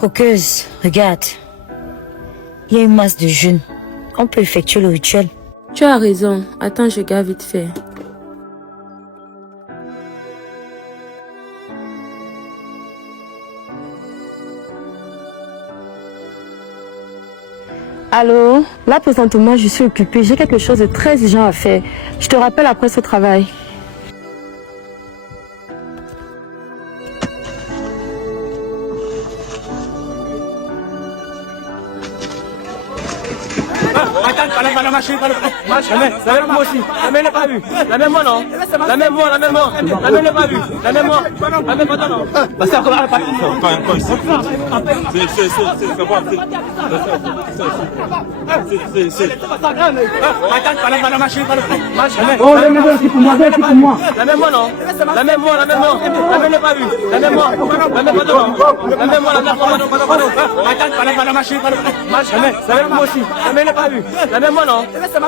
Roqueuse, regarde. Il y a une masse de jeunes. On peut effectuer le rituel. Tu as raison. Attends, je regarde vite fait. Allô? Là, présentement, je suis occupée. J'ai quelque chose de très urgent à faire. Je te rappelle après ce travail. Pas la machine, pas la moi aussi. La main n'est pas vue. La main moi non. La main moi, la main moi. La main n'est pas vue. La main moi. La main pas non. Parce que encore pas. Attends, pas la machine, pas la oh, la main c'est pour moi, c'est pour moi. La main moi non. La main moi, la main moi. La main n'est pas vue. La main moi. La main pas non. La main moi, la main pas non. Attends, pas la machine, pas la main moi aussi. La main n'est pas vue. La main moi non.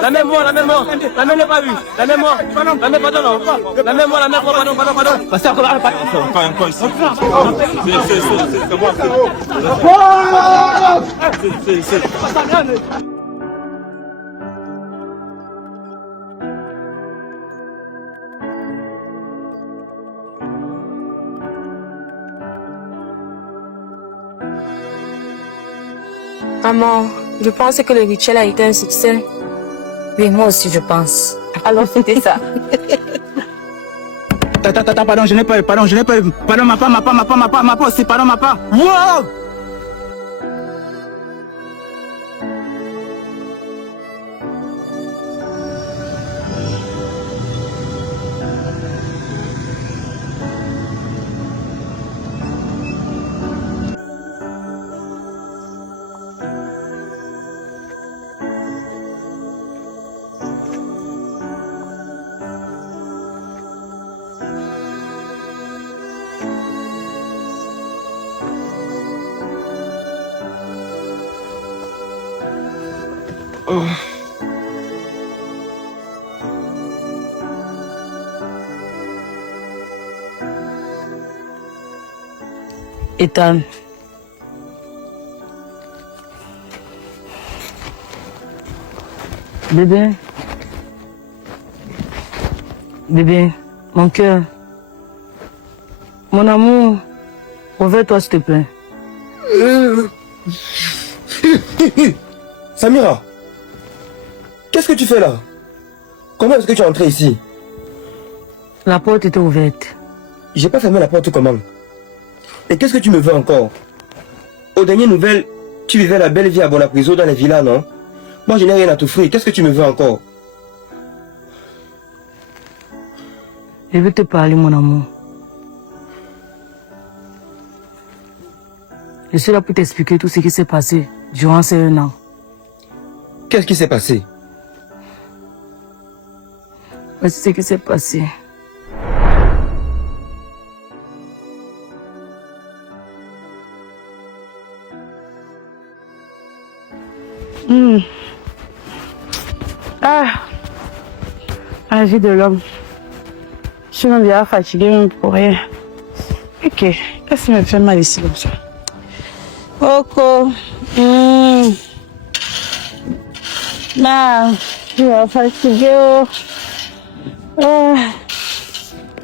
La même moi, la même moi. La même n'est pas vue. La même moi. La même pas non. La même moi, la même pas non. Parce que encore pas. Encore ici. C'est Maman, je pense que le rituel a été un succès. Oui, moi aussi, je pense. Alors, c'était ça. Pardon, je n'ai pas eu. Pardon, ma part aussi. Pardon, ma part. Wow! Oh. Ethan. Bébé. Bébé, mon cœur. Mon amour, reviens-toi s'il te plaît. Samira, qu'est-ce que tu fais là? Comment est-ce que tu es entrée ici? La porte était ouverte. J'ai pas fermé la porte comment? Et qu'est-ce que tu me veux encore? Aux dernières nouvelles, tu vivais la belle vie à Bonapriso dans les villas, non? Moi je n'ai rien à t'offrir, qu'est-ce que tu me veux encore? Je veux te parler, mon amour. Je suis là pour t'expliquer tout ce qui s'est passé durant ces 1 an. Qu'est-ce qui s'est passé? Voici ce qui s'est passé. La vie de l'homme. Je suis même bien fatiguée même pour rien. Ok, qu'est-ce qui me fait mal ici comme ça? Coco. Je suis fatiguée.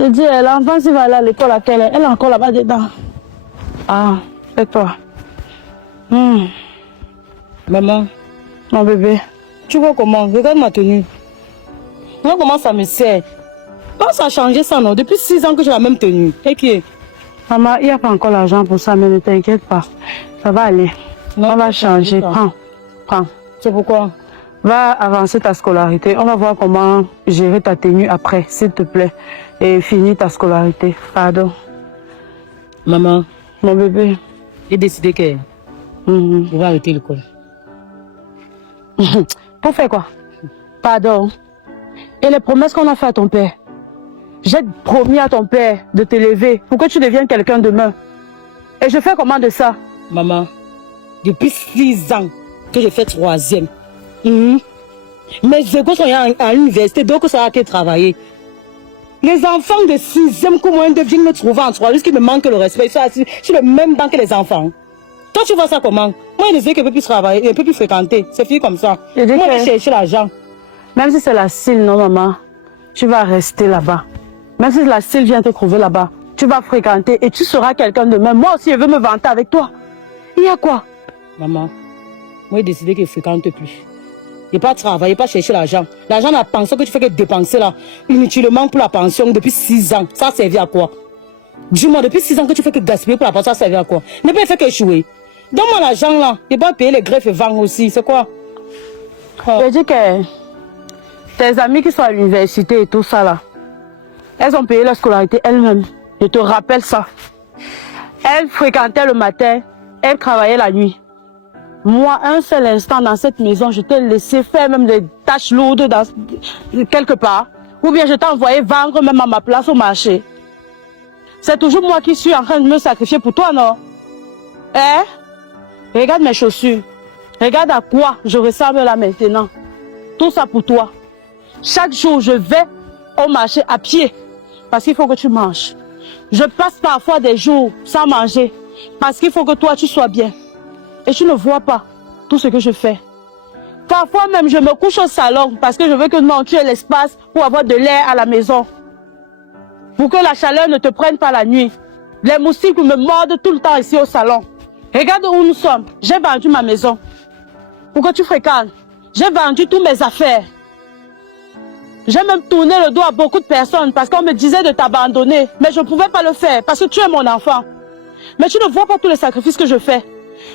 Je dis, l'enfant, s'il va aller à l'école, elle est encore là-bas dedans. Ah, c'est toi. Maman, Mon bébé. tu vois comment? Regarde ma tenue. Regarde comment ça me sert. Pense à changer ça, non? Depuis 6 ans que j'ai la même tenue. Et qui est? Maman, il n'y a pas encore l'argent pour ça, mais ne t'inquiète pas. Ça va aller. Non, on va changer. Prends. C'est pourquoi? Va avancer ta scolarité. On va voir comment gérer ta tenue après, s'il te plaît. Et finis ta scolarité. Pardon. Maman, Mon bébé. j'ai décidé que je vais arrêter l'école. Pour faire quoi? Pardon. Et les promesses qu'on a faites à ton père? J'ai promis à ton père de t'élever pour que tu deviennes quelqu'un demain. Et je fais comment de ça? Maman, depuis 6 ans que je fais 3e. Mes égaux sont à l'université, donc ça a été travaillé. Les enfants de 6e, comment ils deviennent me trouver en 3, parce qu'il me manque le respect. Ils sont assis sur le même banc que les enfants. Toi, tu vois ça comment? Moi, je disais qu'elle ne peut plus travailler, elle ne peut plus fréquenter. C'est fini comme ça. Moi, je vais chercher l'argent. Même si c'est la CIL, non, maman, tu vas rester là-bas. Même si la CIL vient te trouver là-bas, tu vas fréquenter et tu seras quelqu'un de même. Moi aussi, je veux me vanter avec toi. Il y a quoi? Maman, moi, j'ai décidé qu'elle ne fréquente plus. Il n'y a pas de travail, il n'y a pas chercher l'argent. L'argent, la pension que tu fais que dépenser là, inutilement pour la pension depuis 6 ans, ça a servi à quoi? Dis-moi, depuis 6 ans que tu fais que gaspiller pour la pension, ça a servi à quoi? Ne pas faire que échouer. Donne-moi l'argent là, il va payer les greffes et vendre aussi, c'est quoi? Je dis que tes amis qui sont à l'université et tout ça là, elles ont payé leur scolarité elles-mêmes. Je te rappelle ça. Elles fréquentaient le matin, elles travaillaient la nuit. Moi, un seul instant dans cette maison, je t'ai laissé faire même des tâches lourdes quelque part. Ou bien je t'ai envoyé vendre même à ma place au marché. C'est toujours moi qui suis en train de me sacrifier pour toi, non? Hein? Regarde mes chaussures. Regarde à quoi je ressemble là maintenant. Tout ça pour toi. Chaque jour, je vais au marché à pied. Parce qu'il faut que tu manges. Je passe parfois des jours sans manger. Parce qu'il faut que toi, tu sois bien. Et tu ne vois pas tout ce que je fais. Parfois même, je me couche au salon parce que je veux que non, tu aies l'espace pour avoir de l'air à la maison. Pour que la chaleur ne te prenne pas la nuit. Les moustiques me mordent tout le temps ici au salon. Regarde où nous sommes. J'ai vendu ma maison. Pour que tu fréquentes. J'ai vendu toutes mes affaires. J'ai même tourné le dos à beaucoup de personnes parce qu'on me disait de t'abandonner. Mais je ne pouvais pas le faire parce que tu es mon enfant. Mais tu ne vois pas tous les sacrifices que je fais.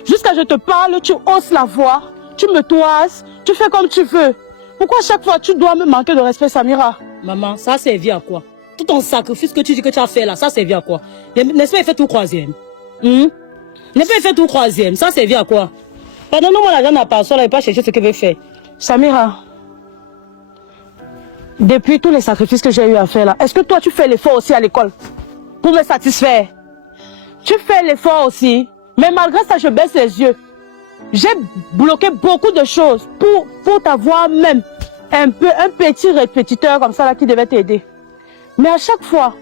Jusqu'à je te parle, tu hausses la voix, tu me toises, tu fais comme tu veux. Pourquoi chaque fois tu dois me manquer de respect, Samira? Maman, ça a servi à quoi? Tout ton sacrifice que tu dis que tu as fait là, ça a servi à quoi? N'est-ce pas, il fait tout troisième? N'est-ce pas, il fait tout troisième? Ça a servi à quoi? Pardonne-moi, l'argent n'a pas, il n'a pas cherché ce qu'il veut faire. Samira, depuis tous les sacrifices que j'ai eu à faire là, est-ce que toi tu fais l'effort aussi à l'école pour me satisfaire? Tu fais l'effort aussi, mais malgré ça je baisse les yeux. J'ai bloqué beaucoup de choses pour t'avoir même un petit répétiteur comme ça là qui devait t'aider. Mais à chaque fois,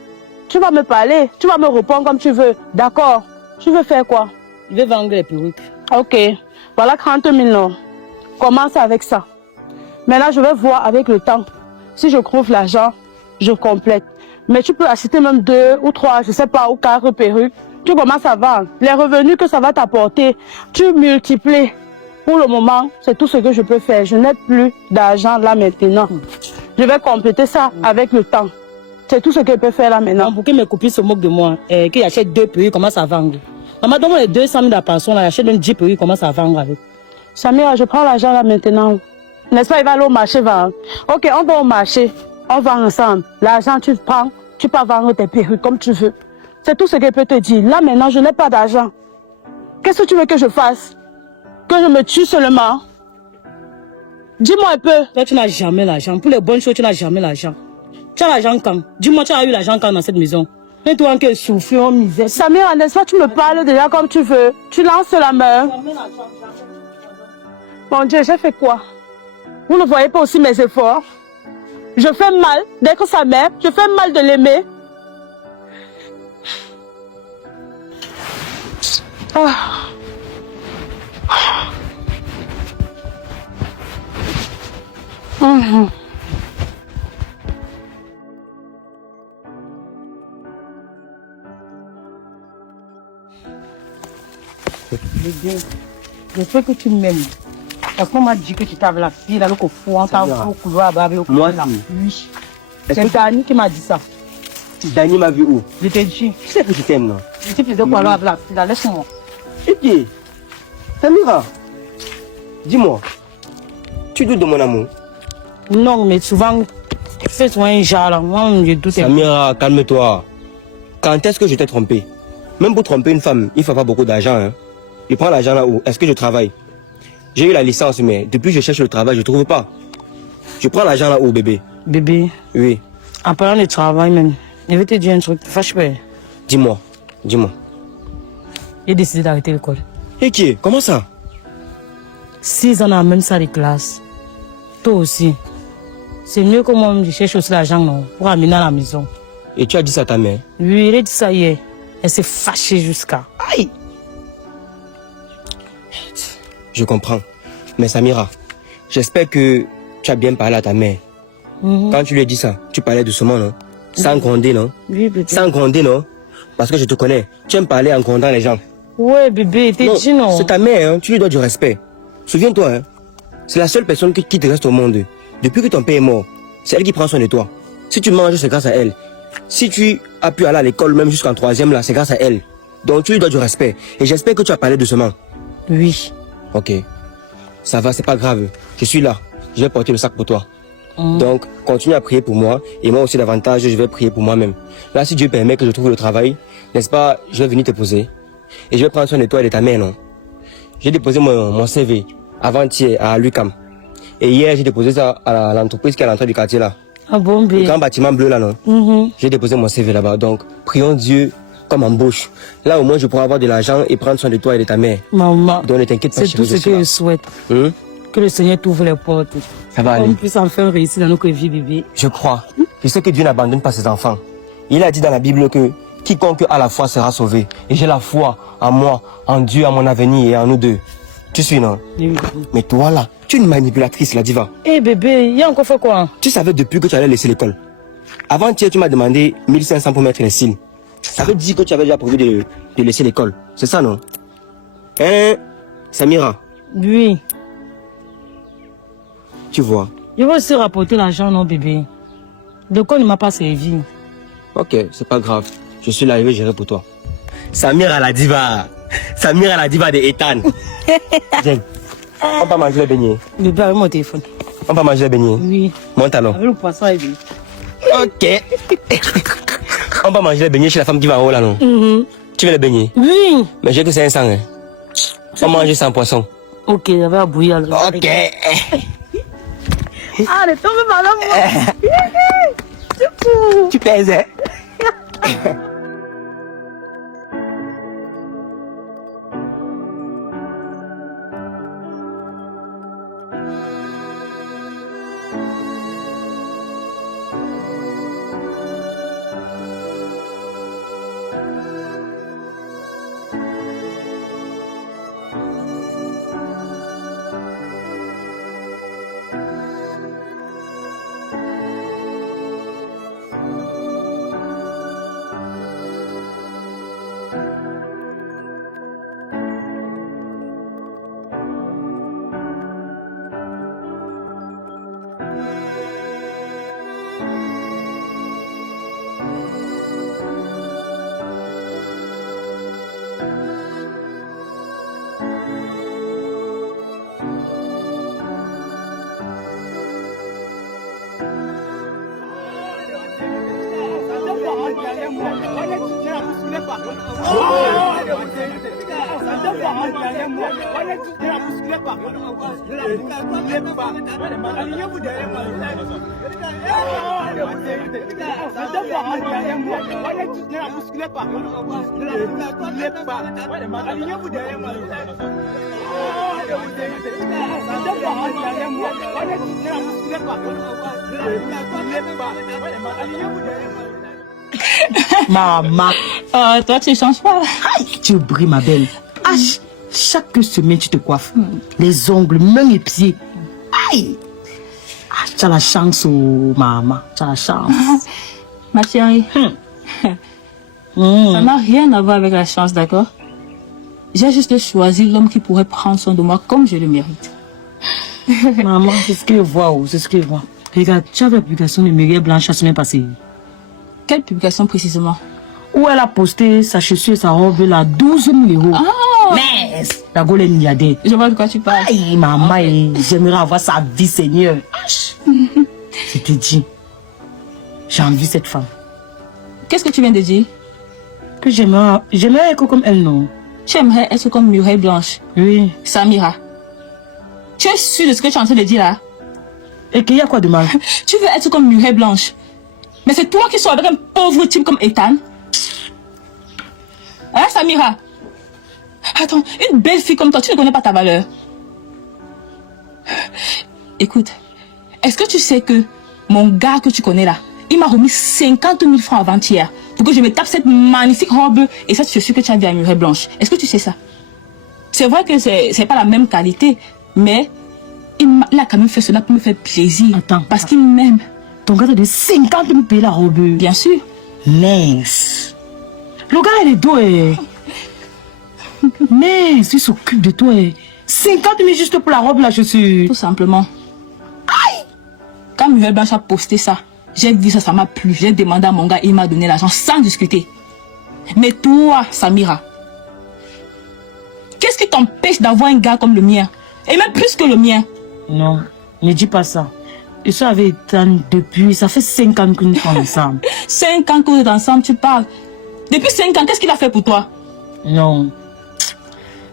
tu vas me parler, tu vas me répondre comme tu veux. D'accord, tu veux faire quoi? Je vais vendre les perruques. Ok, voilà 30 000 non. Commence avec ça. Mais là je vais voir avec le temps. Si je trouve l'argent, je complète. Mais tu peux acheter même 2 ou 3, je sais pas, ou 4 perruques. Tu commences à vendre. Les revenus que ça va t'apporter, tu multiplies. Pour le moment, c'est tout ce que je peux faire. Je n'ai plus d'argent là maintenant. Je vais compléter ça avec le temps. C'est tout ce que je peux faire là maintenant. Pour que mes copines se moquent de moi, qu'ils achètent 2 perruques, commencent à vendre. Maman, donne-moi les 200 000 de la pension, là, j'achète même 10 perruques, commence à vendre avec. Samira, je prends l'argent là maintenant. N'est-ce pas, il va aller au marché vendre. Ok, on va au marché, on va ensemble. L'argent, tu prends, tu peux vendre tes perruques comme tu veux. C'est tout ce que je peux te dire. Là, maintenant, je n'ai pas d'argent. Qu'est-ce que tu veux que je fasse? Que je me tue seulement? Dis-moi un peu. Toi, tu n'as jamais l'argent. Pour les bonnes choses, tu n'as jamais l'argent. Tu as l'argent quand? Dis-moi, tu as eu l'argent quand dans cette maison? Et toi, qui souffres, en misère. Samira, n'est-ce pas, tu me parles déjà comme tu veux. Tu lances la main. Mon Dieu, j'ai fait quoi? Vous ne voyez pas aussi mes efforts? Je fais mal dès que ça m'aime. Je fais mal de l'aimer. Ah. Je sais que tu m'aimes. Parce qu'on m'a dit que tu t'avais la fille avec au fond, au couloir, au couloir. Oui. C'est Dani qui m'a dit ça. Dani m'a vu où? Je t'ai dit. Tu sais que je t'aime, non? Tu faisais quoi là avec la fille là? Laisse-moi. Et puis, Samira, dis-moi, tu doutes de mon amour? Non, mais souvent, tu fais souvent un genre là. Moi, je doute. Samira, calme-toi. Quand est-ce que je t'ai trompé? Même pour tromper une femme, il ne faut pas beaucoup d'argent. Hein. Je prends l'argent là où? Est-ce que je travaille? J'ai eu la licence, mais depuis que je cherche le travail, je ne trouve pas. Je prends l'argent là où, bébé? Bébé? Oui. En parlant de travail même, je vais te dire un truc, fâche pas. Dis-moi, dis-moi. J'ai décidé d'arrêter l'école. Et qui est? Comment ça? 6 ans dans la même salle de classe. Toi aussi. C'est mieux que moi, je cherche aussi l'argent non, pour amener à la maison. Et tu as dit ça à ta mère? Oui, elle a dit ça hier. Elle s'est fâchée jusqu'à. Aïe! je comprends. Mais Samira, j'espère que tu as bien parlé à ta mère. Quand tu lui as dit ça, tu parlais doucement, non? Sans gronder, non? Oui, bébé. Sans gronder, non? Parce que je te connais. Tu aimes parler en grondant les gens. Ouais, bébé, t'es dit non. C'est ta mère, hein, tu lui dois du respect. Souviens-toi, hein, c'est la seule personne qui te reste au monde. Depuis que ton père est mort, c'est elle qui prend soin de toi. Si tu manges, c'est grâce à elle. Si tu as pu aller à l'école, même jusqu'en 3e, là, c'est grâce à elle. Donc tu lui dois du respect. Et j'espère que tu as parlé doucement. Oui. Ok. Ça va, c'est pas grave. Je suis là. Je vais porter le sac pour toi. Donc, continue à prier pour moi. Et moi aussi, davantage, je vais prier pour moi-même. Là, si Dieu permet que je trouve le travail, n'est-ce pas, je vais venir te poser. Et je vais prendre soin de toi et de ta mère, non? J'ai déposé mon CV avant-hier à l'UQAM. Et hier, j'ai déposé ça à l'entreprise qui est à l'entrée du quartier, là. Ah bon, Le bébé. grand bâtiment bleu, là, non? J'ai déposé mon CV là-bas. Donc, prions Dieu comme embauche. Là, au moins, je pourrai avoir de l'argent et prendre soin de toi et de ta mère. Maman, Donc, ne t'inquiète pas, c'est chérie, tout ce suis que là. je souhaite. Hein? Que le Seigneur t'ouvre les portes. Ça va On aller. puisse enfin réussir dans notre vie, bébé. Je crois. Je sais que Dieu n'abandonne pas ses enfants. Il a dit dans la Bible que quiconque a la foi sera sauvé. Et j'ai la foi en moi, en Dieu, en mon avenir et en nous deux. Tu suis, non? Oui, bébé. Mais toi, là, tu es une manipulatrice, la diva. Eh bébé, il y a encore fait quoi? Tu savais depuis que tu allais laisser l'école. Avant-hier, tu m'as demandé 1500 pour mettre les cils. Ça veut dire que tu avais déjà prévu de laisser l'école. C'est ça, non? Hein, Samira? Oui. Tu vois. Je vais aussi rapporter l'argent, non, bébé. L'école ne m'a pas servi. Ok, c'est pas grave. Je suis là, je vais gérer pour toi. Samira la diva. Samira la diva de Ethan. Viens. On va manger les beignets. Bébé, avec mon téléphone. On va manger les beignets. Oui. Monte alors. Avec le poisson, bébé. Ok. On va manger les beignets chez la femme qui va en haut là, non? Tu veux les beignets? Oui. Mais j'ai que 500, hein. On mange sans poisson. Ok, j'avais à bouillir alors. Ok. Ah, les tombes par là, moi. Tu pèses, hein? Maman. Toi, tu ne changes pas. Aïe, tu brilles, ma belle. Ah, chaque semaine, tu te coiffes. Les ongles, mains et pieds. Aïe. Ah, tu as la chance, oh, maman. Tu as la chance. Ma chérie, ça n'a rien à voir avec la chance, d'accord? J'ai juste choisi l'homme qui pourrait prendre soin de moi comme je le mérite. Maman, c'est ce que je vois, oh, c'est ce que je vois. Regarde, tu as vu la publication de Muriel Blanche la semaine passée. Quelle publication précisément? Où elle a posté sa chaussure et sa robe là, 12 000 euros. Ah! Mais la Gaule est milliardaire. Je vois de quoi tu parles. Aïe, maman, j'aimerais avoir sa vie, Seigneur. Je te dis, j'ai envie cette femme. Qu'est-ce que tu viens de dire? Que j'aimerais être comme elle, non? Tu aimerais être comme Muriel Blanche. Oui. Samira. Tu es sûre de ce que tu es en train de dire là? Et qu'il y a quoi de mal? Tu veux être comme Muriel Blanche. Mais c'est toi qui sois avec un pauvre type comme Ethan. Hein, Samira? Attends, une belle fille comme toi, tu ne connais pas ta valeur. Écoute, est-ce que tu sais que mon gars que tu connais là, il m'a remis 50 000 francs avant-hier pour que je me tape cette magnifique robe et cette chaussure que tu as vue à Muriel Blanche. Est-ce que tu sais ça? C'est vrai que c'est pas la même qualité, mais il a quand même fait cela pour me faire plaisir. Attends. Parce qu'il m'aime. Ton gars te donne 50 000 payer la robe. Bien sûr. Mince. Le gars, il est doué. Mince, il s'occupe de toi. 50 000 juste pour la robe, la chaussure. Tout simplement. Aïe! Quand Mivel Blanche a posté ça, j'ai dit ça m'a plu. J'ai demandé à mon gars, il m'a donné l'argent sans discuter. Mais toi, Samira, qu'est-ce qui t'empêche d'avoir un gars comme le mien? Et même plus que le mien. Non, ne dis pas ça. Je suis avec Ethan depuis, ça fait 5 ans que nous sommes ensemble. 5 ans que vous êtes ensemble, tu parles. Depuis 5 ans, qu'est-ce qu'il a fait pour toi? Non.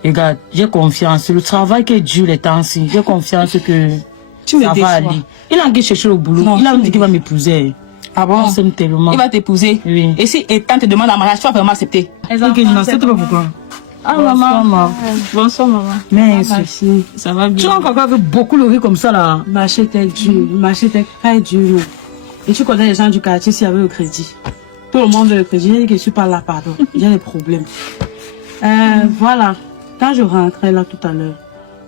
Regarde, j'ai confiance. Le travail qui est dur les temps-ci, j'ai confiance que Tu me ça va déçois. aller. Il a envie de chercher le boulot. Non, Il a tu dit me qu'il va m'épouser. Ah bon? On s'aime tellement. Il va t'épouser. Oui. Et si Ethan te demande un mariage, tu vas vraiment accepter. Ok, je n'accepte pas pourquoi. Ah, Bonsoir, maman. Bonsoir, maman. Merci. Merci. Ça va Tu bien. vois encore avec beaucoup le riz comme ça là. Le marché était dur. Le marché était très dur. Et tu connais les gens du quartier s'il y avait le crédit. Tout le monde veut le crédit. J'ai dit que je suis pas là, pardon. J'ai des problèmes. Voilà. Quand je rentrais là tout à l'heure,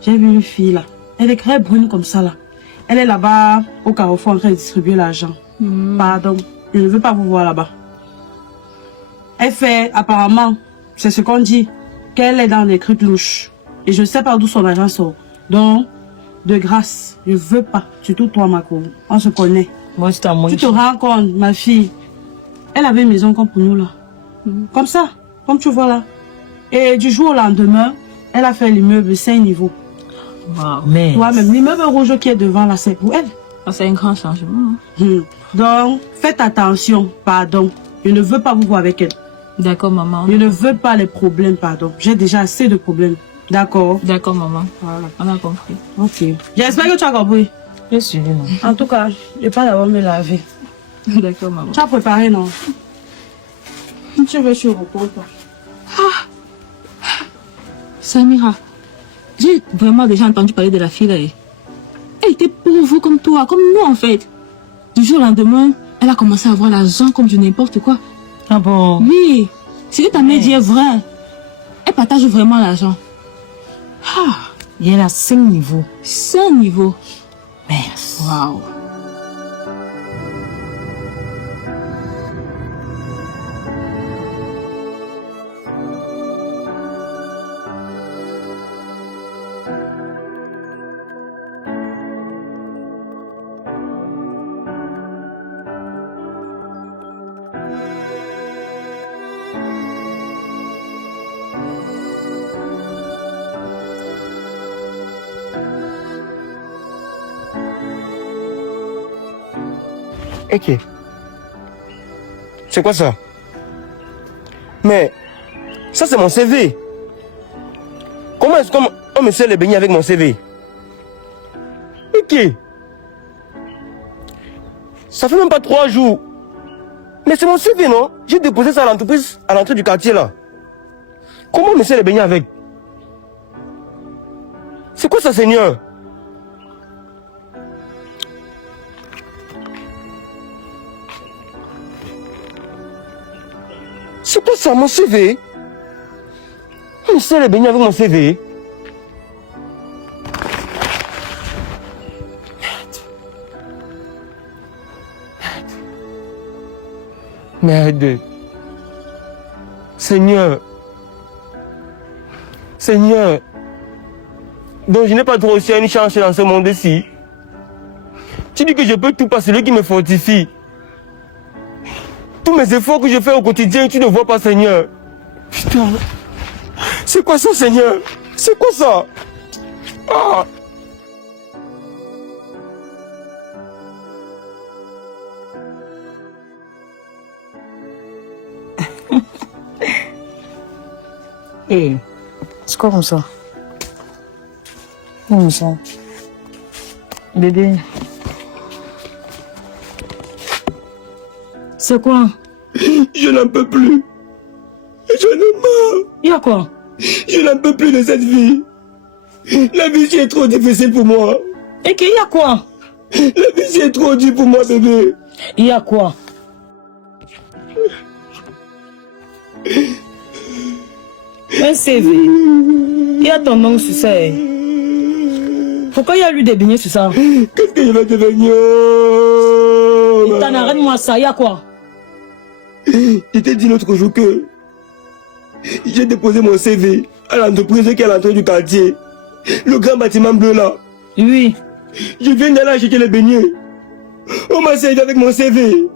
j'ai vu une fille là. Elle est très brune comme ça là. Elle est là-bas au carrefour en train de distribuer l'argent. Pardon. Je ne veux pas vous voir là-bas. Elle fait, apparemment, c'est ce qu'on dit, qu'elle est dans des trucs louches. Et je ne sais pas d'où son argent sort. Donc, de grâce, je veux pas. Surtout toi, Mako. On se connaît. Moi, c'est à moi. Tu te rends compte, ma fille. Elle avait une maison comme pour nous là. Comme ça, comme tu vois là. Et du jour au lendemain, elle a fait l'immeuble 5 niveaux. Mais Toi-même, l'immeuble rouge qui est devant là, c'est pour elle. C'est un grand changement. Donc, faites attention, pardon. Je ne veux pas vous voir avec elle. D'accord, maman. Je ne veux pas les problèmes, pardon. J'ai déjà assez de problèmes. D'accord. D'accord, maman. Voilà. On a compris. Ok. J'espère que tu as compris. je suis non. En tout cas, je vais pas d'abord me laver. D'accord, maman. Tu as préparé, non? Tu veux sur repos, toi. Samira, j'ai vraiment déjà entendu parler de la fille là. Elle était pauvre comme toi, comme nous en fait. Du jour au lendemain, elle a commencé à avoir l'argent comme de n'importe quoi. Ah bon? Oui, ce que ta mère dit est vrai. Elle partage vraiment l'argent. Il y en a 5 niveaux. 5 niveaux. Mince. Waouh. Ok. C'est quoi ça? Mais ça c'est mon CV. Comment est-ce qu'on me sert les beignets avec mon CV? Ok. Ça fait même pas 3 jours. Mais c'est mon CV, non? J'ai déposé ça à l'entreprise, à l'entrée du quartier là. Comment on me sert les beignets avec? C'est quoi ça, Seigneur? C'est quoi ça, mon CV? On me sert les beignets avec mon CV. Merde. Seigneur. Seigneur. Donc je n'ai pas trop aussi une chance dans ce monde-ci. Tu dis que je peux tout par celui qui me fortifie. Tous mes efforts que je fais au quotidien, tu ne vois pas, Seigneur. Putain. C'est quoi ça, Seigneur? C'est quoi ça? Ah. Eh, c'est quoi comme ça? Comme ça. Bébé. C'est quoi? Je n'en peux plus. J'en ai marre. Il y a quoi? Je n'en peux plus de cette vie. La vie est trop difficile pour moi. Et qu'il y a quoi? La vie est trop dure pour moi, bébé. Il y a quoi? Un CV. Il Il y a ton nom sur ça. Pourquoi il y a eu des beignets sur ça? Qu'est-ce que je vais devenir? Ethan, arrête-moi ça, il y a quoi? Je t'ai dit l'autre jour que j'ai déposé mon CV à l'entreprise qui est à l'entrée du quartier. Le grand bâtiment bleu là. Oui. Je viens d'aller acheter les beignets. On m'a servi avec mon CV.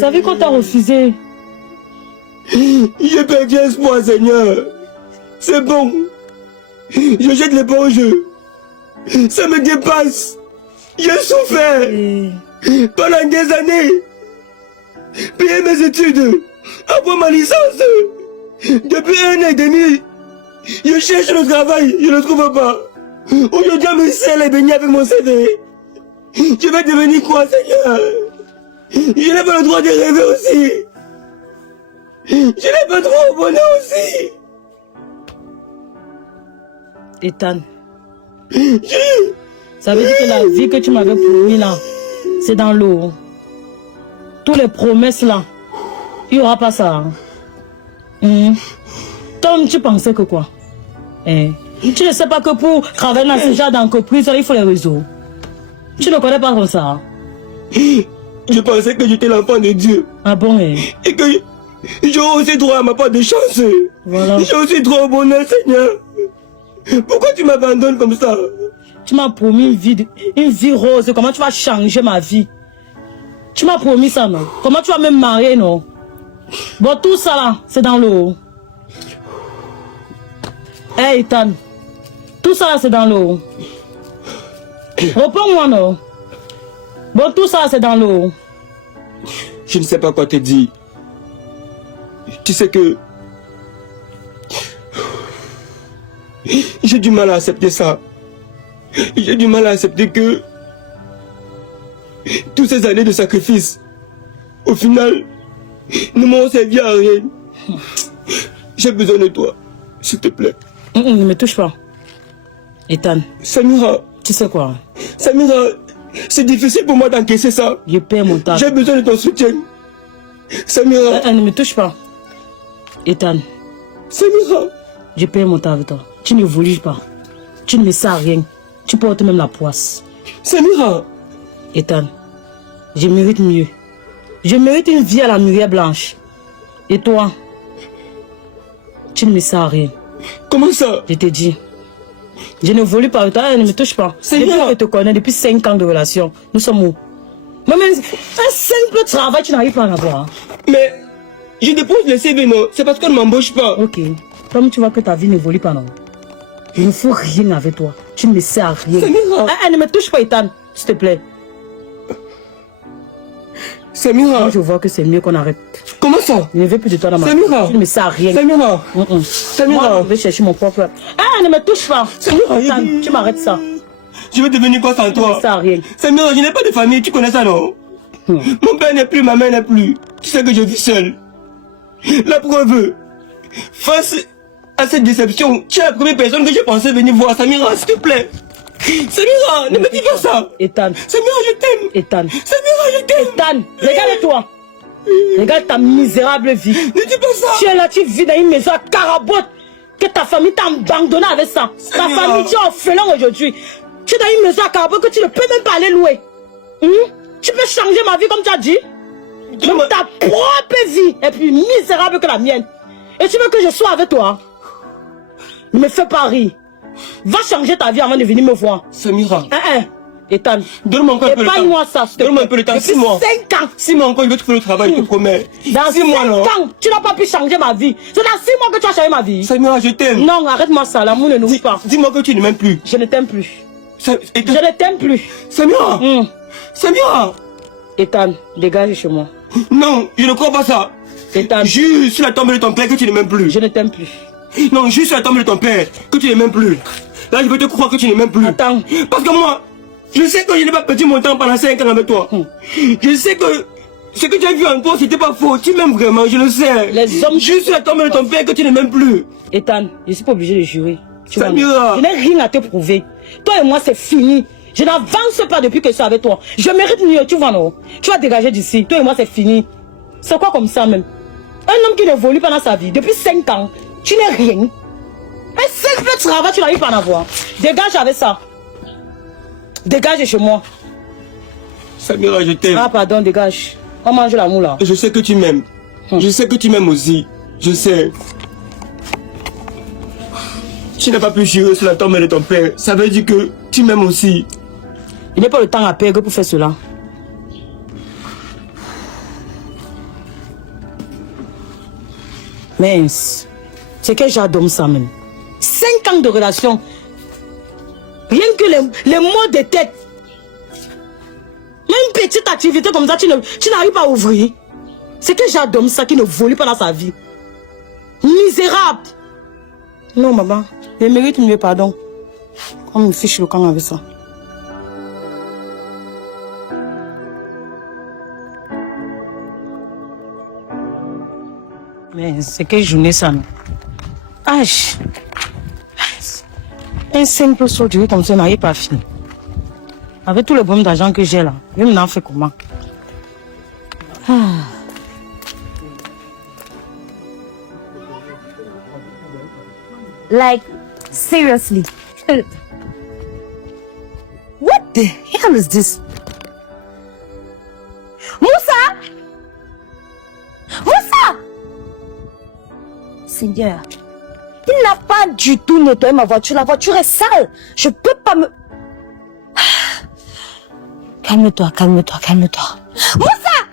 Ça veut qu'on t'a refusé. J'ai perdu espoir, Seigneur. C'est bon. Je jette l'éponge. Ça me dépasse. J'ai souffert pendant des années. Payer mes études. Avoir ma licence. Depuis 1 an et demi. Je cherche le travail. Je ne le trouve pas. Aujourd'hui, on me sert les beignets avec mon CV. Je vais devenir quoi, Seigneur? Je n'ai pas le droit de rêver aussi. Je n'ai pas droit au bonheur aussi. Ethan. Ça veut dire que la vie que tu m'avais promis là, c'est dans l'eau. Toutes les promesses là, il n'y aura pas ça. Tom, tu pensais que quoi? Tu ne sais pas que pour travailler dans ce genre d'entreprise, il faut les réseaux. Tu ne connais pas comme ça. Je pensais que j'étais l'enfant de Dieu. Ah bon, Et que j'ai aussi droit à ma part de chance. Voilà. J'ai aussi droit au bonheur, Seigneur. Pourquoi tu m'abandonnes comme ça? Tu m'as promis une vie rose. Comment tu vas changer ma vie? Tu m'as promis ça, non? Comment tu vas me marier, non? Bon, tout ça là, c'est dans l'eau. Hey, Ethan. Tout ça là, c'est dans l'eau. Réponds-moi, non? Bon, tout ça, c'est dans l'eau. Je ne sais pas quoi te dire. Tu sais que j'ai du mal à accepter ça. J'ai du mal à accepter que toutes ces années de sacrifice, au final, ne m'ont servi à rien. J'ai besoin de toi, s'il te plaît. Ne me touche pas. Ethan. Samira. Tu sais quoi? Samira, c'est difficile pour moi d'encaisser ça. Je perds mon temps. J'ai besoin de ton soutien. Samira. Ne me touche pas. Ethan. Samira. Je perds mon temps avec toi. Tu ne volis pas. Tu ne me sers à rien. Tu portes même la poisse. Samira. Ethan, je mérite mieux. Je mérite une vie à la mûrière blanche. Et toi, tu ne me sers à rien. Comment ça? Je te dis. Je ne volue pas avec toi, ne me touche pas. Depuis que je te connais, depuis 5 ans de relation, nous sommes où? Même un simple travail, tu n'arrives pas à en avoir. Mais je dépose le CV, non? C'est parce qu'on ne m'embauche pas. Ok. Comme tu vois que ta vie ne volue pas, non? Il ne faut rien avec toi. Tu ne me sers à rien. Samira. Ne me touche pas, Ethan, s'il te plaît. Samira. Moi, je vois que c'est mieux qu'on arrête. Comment ça? Je ne veux plus de toi dans ma vie. Samira. Tu ne me sers à rien. Samira. Samira. Moi, je vais chercher mon propre. Ne me touche pas. Samira. Ethan, tu m'arrêtes ça. Je vais devenir quoi sans toi? Tu ne me sers à rien. Samira, je n'ai pas de famille, tu connais ça, non? Mon père n'est plus, ma mère n'est plus. Tu sais que je vis seul. La preuve, face à cette déception, tu es la première personne que je pensais venir voir. Samira, s'il te plaît. Samira, ne me dis pas ça. Ethan. Samira, je t'aime. Ethan. Samira, je t'aime. Ethan, regarde-toi. Regarde ta misérable vie. Ne dis pas ça. Tu es là, tu vis dans une maison à carabote. Que ta famille t'a abandonné avec ça. Ta famille, tu es orphelin aujourd'hui. Tu es dans une maison à carabote que tu ne peux même pas aller louer. Tu peux changer ma vie comme tu as dit. Même ta propre vie est plus misérable que la mienne. Et tu veux que je sois avec toi? Ne me fais pas rire. Va changer ta vie avant de venir me voir. Samira. Ethan. Donne-moi encore un peu de temps. Épargne-moi ça, s'il te plaît. Donne-moi un peu de temps. 6 mois. 5 ans. 6 mois encore, je vais trouver le travail, je te promets. Dans 6 mois, non? 5 ans, tu n'as pas pu changer ma vie. C'est dans 6 mois que tu as changé ma vie. Samira, je t'aime. Non, arrête-moi ça, l'amour ne nourrit pas. Dis-moi que tu ne m'aimes plus. Je ne t'aime plus. Je ne t'aime plus. Samira. Samira. Ethan, dégage chez moi. Non, je ne crois pas ça. Ethan. Jure sur la tombe de ton père que tu ne m'aimes plus. Je ne t'aime plus. Non, jure sur la tombe de ton père que tu ne m'aimes plus. Là, je veux te croire que tu ne m'aimes plus. Attends. Parce que moi, je sais que je n'ai pas perdu mon temps pendant 5 ans avec toi. Je sais que ce que tu as vu en toi, c'était pas faux. Tu m'aimes vraiment, je le sais. Les hommes... Jure sur la tombe de ton père que tu ne m'aimes plus. Ethan, je suis pas obligé de jurer. Samira. Je n'ai rien à te prouver. Toi et moi, c'est fini. Je n'avance pas depuis que je suis avec toi. Je mérite mieux, tu vois, non? Tu vas dégager d'ici. Toi et moi, c'est fini. C'est quoi comme ça même? Un homme qui n'évolue pas dans sa vie, depuis 5 ans, tu n'es rien. Un simple travail, tu n'arrives pas à en avoir. Dégage avec ça. Dégage de chez moi. Samira, je t'aime. Ah, pardon, dégage. On mange la moule là. Je sais que tu m'aimes. Je sais que tu m'aimes aussi. Je sais. Tu n'as pas pu jurer sur la tombe de ton père. Ça veut dire que tu m'aimes aussi. Il n'est pas le temps à perdre pour faire cela. Mince. C'est que j'adore ça même. 5 ans de relation. Rien que les mots de tête. Même une petite activité comme ça, tu n'arrives pas à ouvrir. C'est que j'adore ça qui ne vole pas dans sa vie. Misérable. Non, maman. Je mérite mieux, pardon. On me fiche le camp avec ça. Mais c'est quelle journée ça, non? Ah, un simple sourire comme ça n'arrive pas à finir. Avec tous les problèmes d'argent que j'ai là, je m'en fais comment? Like, seriously. What the hell is this? Moussa! Moussa! Seigneur, il n'a pas du tout nettoyé ma voiture. La voiture est sale. Je peux pas me... Calme-toi, calme-toi, calme-toi. Moussa!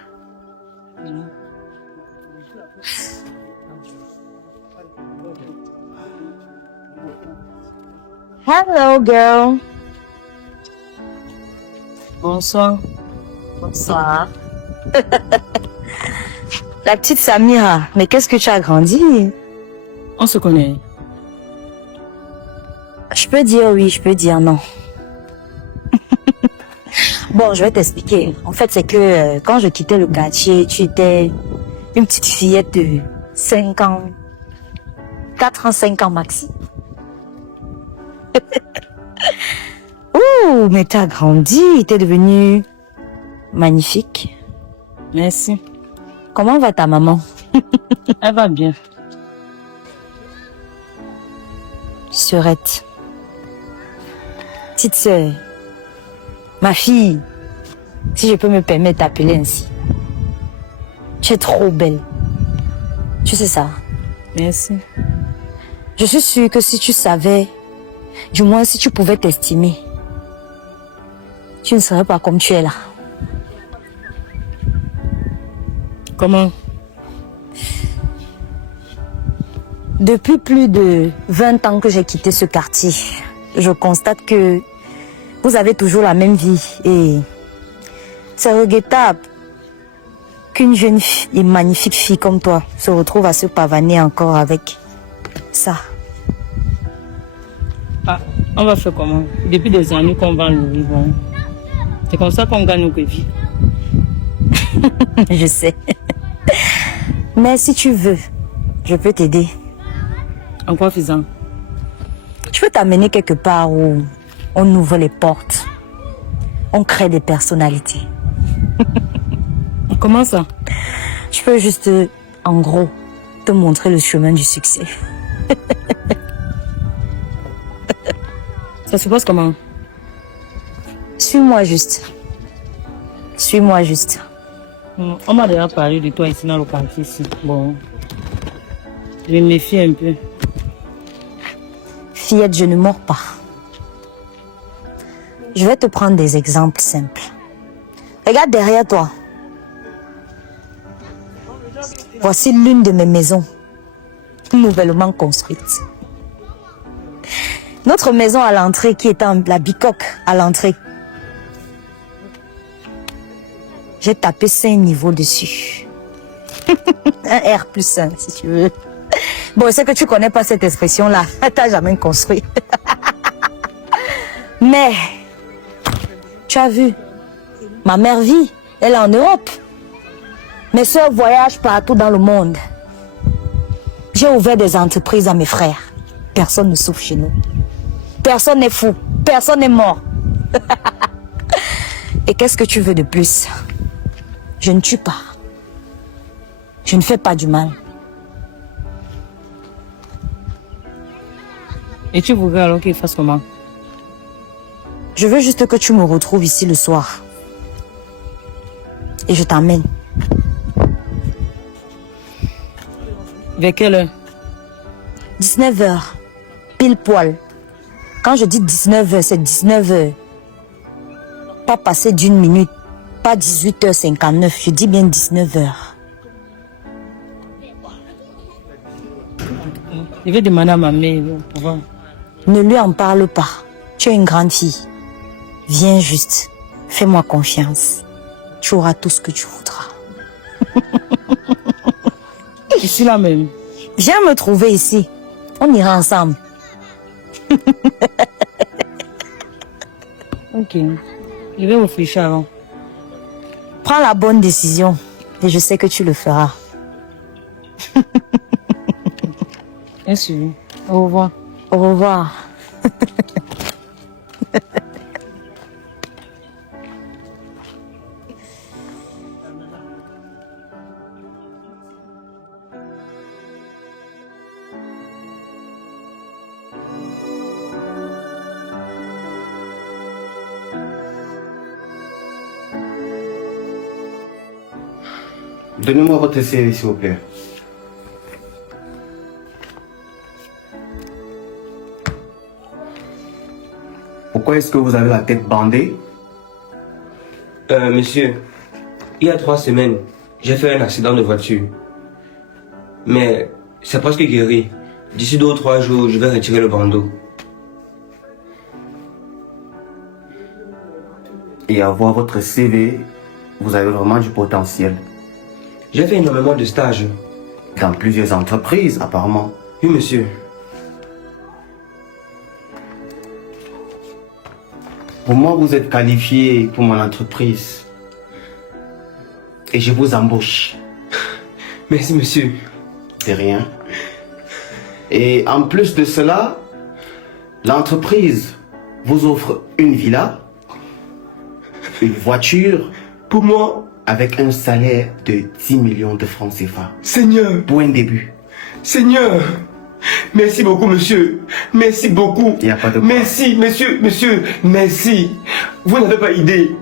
Hello, girl. Bonsoir. Bonsoir. La petite Samira, mais qu'est-ce que tu as grandi? On se connaît. Je peux dire oui, je peux dire non. Bon, je vais t'expliquer. En fait, c'est que quand je quittais le quartier, tu étais une petite fillette de 5 ans, 4 ans, 5 ans maxi. Ouh, mais t'as grandi, t'es devenue magnifique. Merci. Comment va ta maman? Elle va bien. Sœurette. Petite sœur. Ma fille. Si je peux me permettre d'appeler ainsi. Tu es trop belle. Tu sais ça? Merci. Je suis sûre que si tu savais, du moins si tu pouvais t'estimer, tu ne serais pas comme tu es là. Comment? Depuis plus de 20 ans que j'ai quitté ce quartier, je constate que vous avez toujours la même vie et c'est regrettable qu'une jeune et magnifique fille comme toi se retrouve à se pavaner encore avec ça. Ah, on va faire comment? Depuis des années qu'on va nous vivre. C'est comme ça qu'on gagne nos vies. Je sais. Mais si tu veux, je peux t'aider. En quoi faisant? Je peux t'amener quelque part où on ouvre les portes. On crée des personnalités. Comment ça? Je peux juste, en gros, te montrer le chemin du succès. Ça se passe comment? Suis-moi juste. Suis-moi juste. On m'a déjà parlé de toi ici dans le quartier ici. Bon, je me méfie un peu. Fillette, je ne mords pas. Je vais te prendre des exemples simples. Regarde derrière toi. Voici l'une de mes maisons, nouvellement construite. Notre maison à l'entrée qui est en la bicoque à l'entrée. J'ai tapé 5 niveaux dessus. Un R+1 si tu veux. Bon, c'est que tu connais pas cette expression-là. T'as jamais construit. Mais, tu as vu, ma mère vit, elle est en Europe. Mes soeurs voyagent partout dans le monde. J'ai ouvert des entreprises à mes frères. Personne ne souffre chez nous. Personne n'est fou. Personne n'est mort. Et qu'est-ce que tu veux de plus? Je ne tue pas. Je ne fais pas du mal. Et tu voudrais alors qu'il fasse comment? Je veux juste que tu me retrouves ici le soir. Et je t'emmène. Vers quelle heure? 19h. Pile poil. Quand je dis 19h, c'est 19h. Pas passé d'une minute. Pas 18h59. Je dis bien 19h. Je vais demander à ma mère. Ne lui en parle pas. Tu es une grande fille. Viens juste. Fais-moi confiance. Tu auras tout ce que tu voudras. Ici là même. Viens me trouver ici. On ira ensemble. Ok. Je vais réfléchir avant. Prends la bonne décision. Et je sais que tu le feras. Bien sûr. Au revoir. Au revoir. Donnez-moi votre CV, s'il vous plaît. Pourquoi est-ce que vous avez la tête bandée? Monsieur, il y a 3 semaines, j'ai fait un accident de voiture. Mais c'est presque guéri. D'ici 2 ou 3 jours, je vais retirer le bandeau. Et à voir votre CV, vous avez vraiment du potentiel. J'ai fait énormément de stages. Dans plusieurs entreprises, apparemment. Oui, monsieur. Pour moi, vous êtes qualifié pour mon entreprise. Et je vous embauche. Merci, monsieur. C'est rien. Et en plus de cela, l'entreprise vous offre une villa, une voiture, Pour moi, avec un salaire de 10 millions de francs CFA. Seigneur, Pour un début. Seigneur. Merci beaucoup, monsieur. Merci beaucoup. Il n'y a pas de quoi. Merci, monsieur, merci. Vous n'avez pas idée.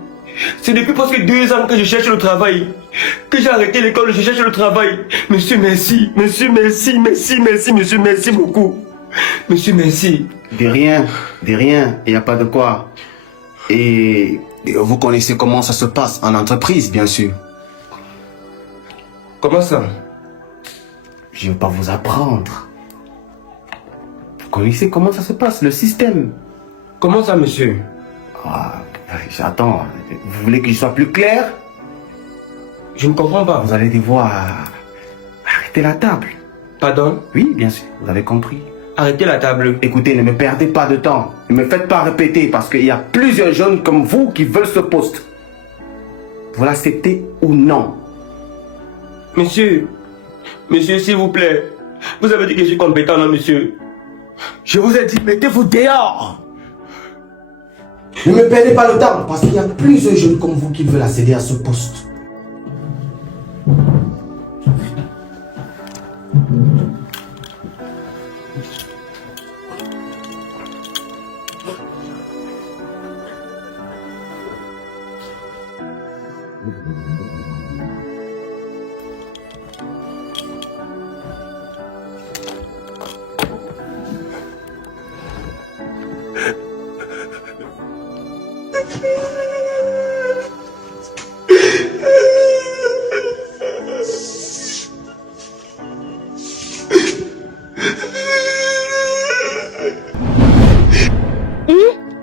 C'est depuis presque 2 ans que je cherche le travail. Que j'ai arrêté l'école, je cherche le travail. Monsieur, merci. Monsieur, merci, monsieur, merci beaucoup. Monsieur, merci. De rien, il n'y a pas de quoi. Et vous connaissez comment ça se passe en entreprise, bien sûr. Comment ça? Je ne vais pas vous apprendre. Vous connaissez comment ça se passe, le système. Comment ça, monsieur? Ah, j'attends. Vous voulez que je sois plus clair? Je ne comprends pas. Vous allez devoir arrêter la table. Pardon? Oui, bien sûr, vous avez compris. Arrêtez la table. Écoutez, ne me perdez pas de temps. Ne me faites pas répéter parce qu'il y a plusieurs jeunes comme vous qui veulent ce poste. Vous l'acceptez ou non? Monsieur, s'il vous plaît. Vous avez dit que je suis compétent, non, monsieur? Je vous ai dit, mettez-vous dehors. Ne me perdez pas le temps parce qu'il y a plusieurs jeunes comme vous qui veulent accéder à ce poste.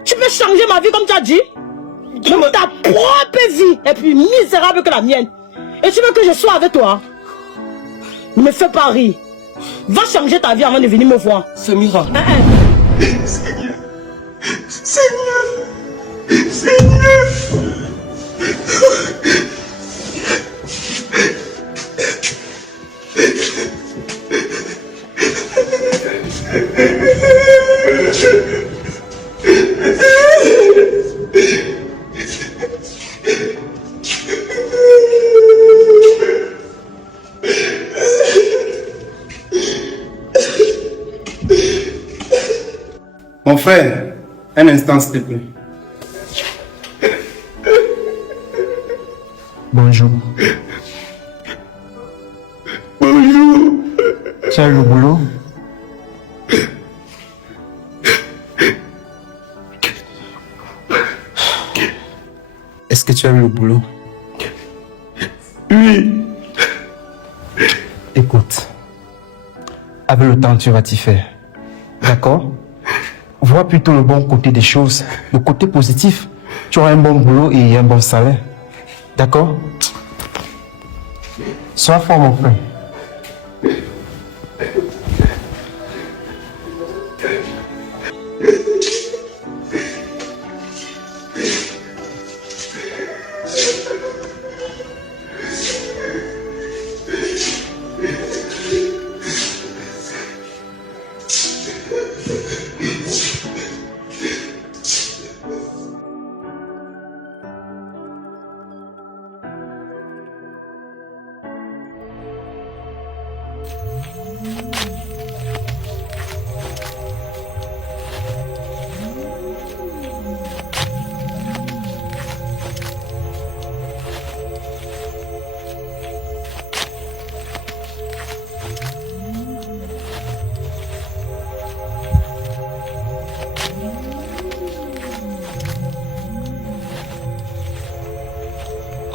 Tu peux changer ma vie comme tu as dit? Comme ta propre vie est plus misérable que la mienne. Et tu veux que je sois avec toi? Ne me fais pas rire. Va changer ta vie avant de venir me voir. Samira. Mon frère, un instant s'il te plaît. Bonjour. Bonjour. Tu as eu le boulot? Est-ce que tu as eu le boulot? Oui. Écoute, avec le temps, tu vas t'y faire. D'accord? Vois plutôt le bon côté des choses, le côté positif. Tu auras un bon boulot et un bon salaire. D'accord? Sois fort, mon frère.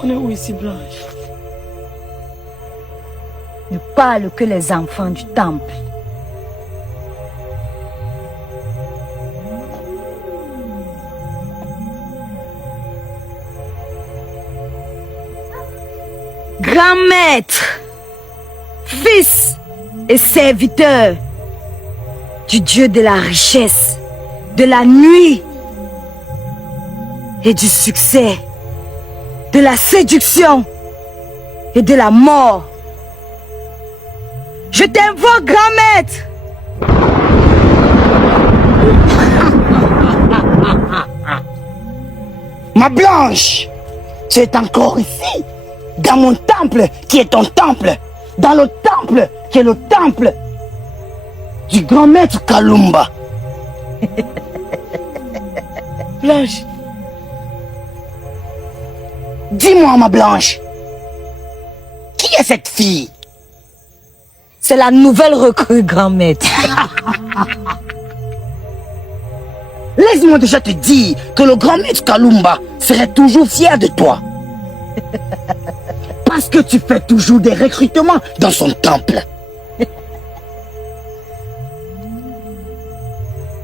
On est où ici, Blanche? Ne parle que les enfants du temple. Grand maître, fils et serviteur du Dieu de la richesse, de la nuit et du succès, de la séduction et de la mort. Je t'invoque, grand maître. Ma Blanche, tu es encore ici, dans mon temple qui est ton temple, dans le temple qui est le temple du grand maître Kalumba. Blanche. Dis-moi, ma Blanche, qui est cette fille? C'est la nouvelle recrue, grand maître. Laisse-moi déjà te dire que le grand maître Kalumba serait toujours fier de toi. Parce que tu fais toujours des recrutements dans son temple.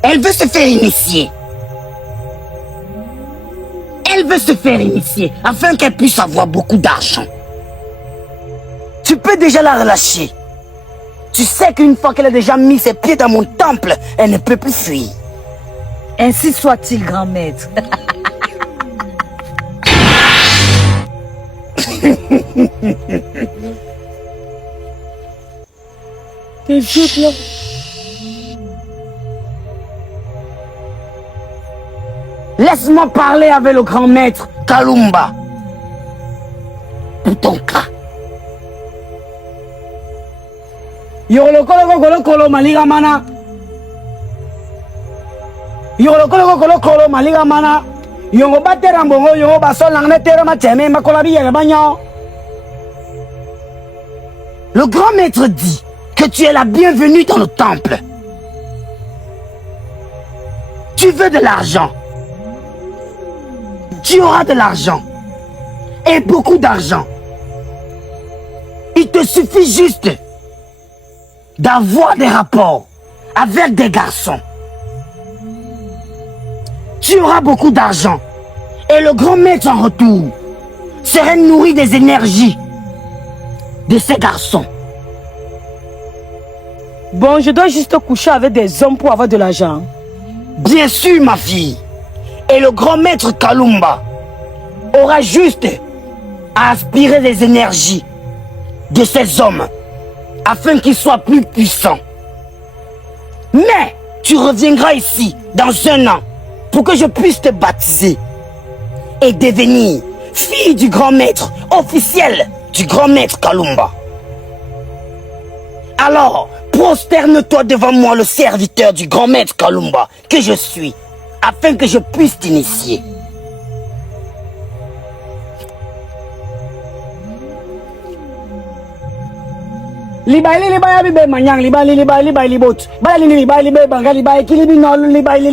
Elle veut se faire initier. Elle veut se faire initier afin qu'elle puisse avoir beaucoup d'argent. Tu peux déjà la relâcher. Tu sais qu'une fois qu'elle a déjà mis ses pieds dans mon temple, elle ne peut plus fuir. Ainsi soit-il, grand maître. T'es vieux, là. Laisse-moi parler avec le grand maître Kalumba. Pour ton cas. Yolo kolo maliga mana. Yolo kolo maliga mana. Yongo batera mbongo yongo basol nangne tere ma teme ma kola biye banyo. Le grand maître dit que tu es la bienvenue dans le temple. Tu veux de l'argent. Tu auras de l'argent. Et beaucoup d'argent. Il te suffit juste d'avoir des rapports avec des garçons. Tu auras beaucoup d'argent. Et le grand maître en retour serait nourri des énergies de ces garçons. Bon, je dois juste coucher avec des hommes pour avoir de l'argent. Bien sûr, ma fille. Et le grand maître Kalumba aura juste à aspirer les énergies de ces hommes afin qu'ils soient plus puissants. Mais tu reviendras ici dans 1 an pour que je puisse te baptiser et devenir fille du grand maître officiel du grand maître Kalumba. Alors, prosterne-toi devant moi, le serviteur du grand maître Kalumba, que je suis, afin que je puisse t'initier. Libaili libaya bibe manyang libali libot. Bali libali be bangali libay kilibi nol libali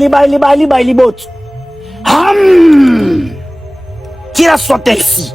libot. Qu'il en soit ainsi.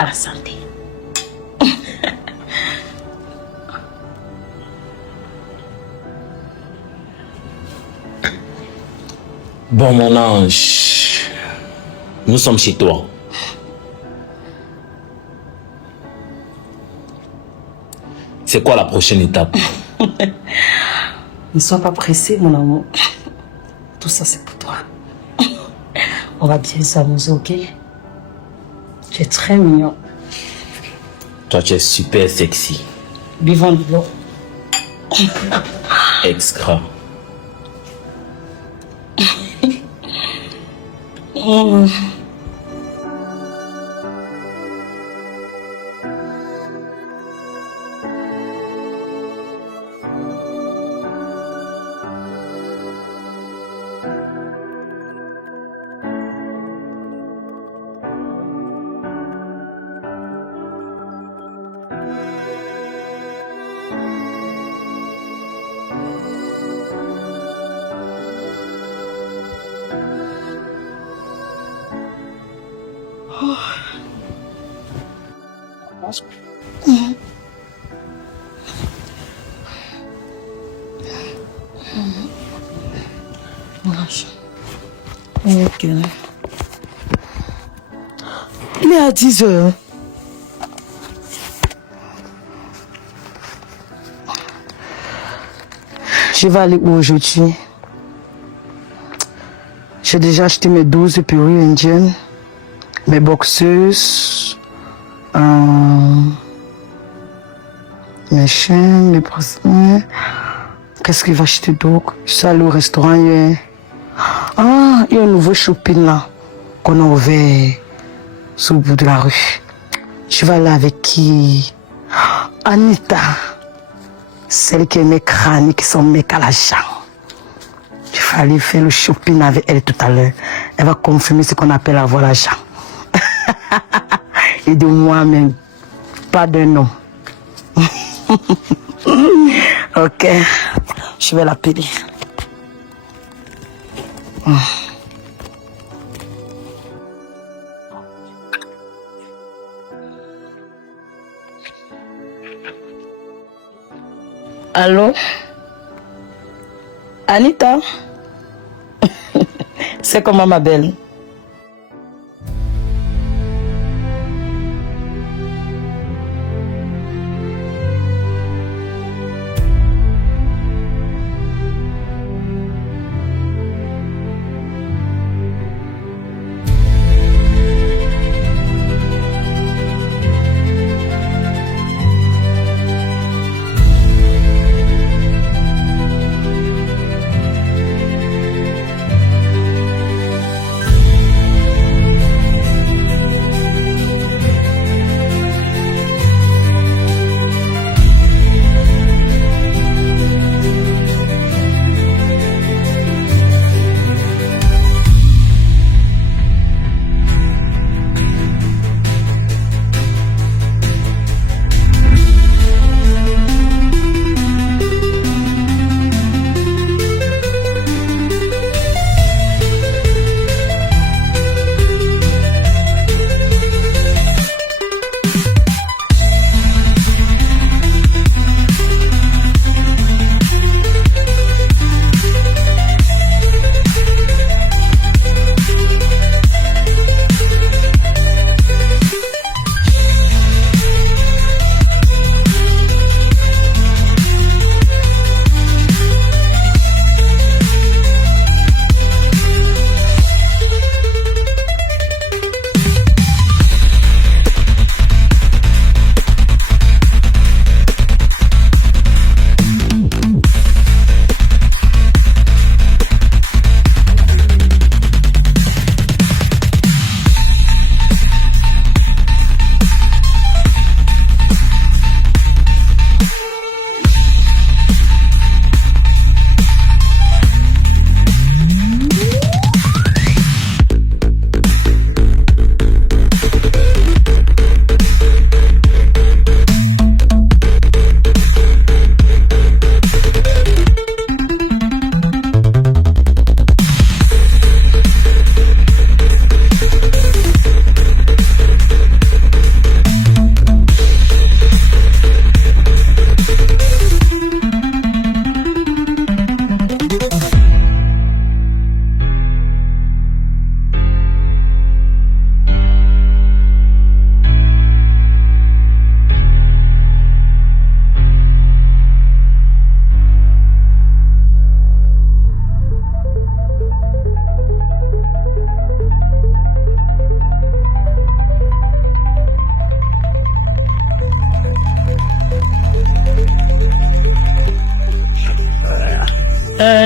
À la santé. Bon, mon ange, nous sommes chez toi. C'est quoi la prochaine étape? Ne sois pas pressé, mon amour. Tout ça, c'est pour toi. On va bien s'amuser, ok? Tu es très mignon. Toi, tu es super sexy. Buvons de l'eau. Extra. Ok. Il est à 10 heures. Je vais aller où aujourd'hui? J'ai déjà acheté mes 12 épieuries indiennes, mes boxeuses, mes chaînes, mes bracelets. Qu'est-ce qu'il va acheter d'autre? Je suis allé au restaurant hier. Ah, il y a un nouveau shopping là qu'on a ouvert sur le bout de la rue. Je vais aller avec qui? Anita, celle qui est mes crânes, qui sont mes à l'argent. Je vais aller faire le shopping avec elle tout à l'heure. Elle va confirmer ce qu'on appelle avoir l'argent. Et de moi-même, pas de nom. Ok, je vais l'appeler. Allô? Anita? C'est comment, ma belle?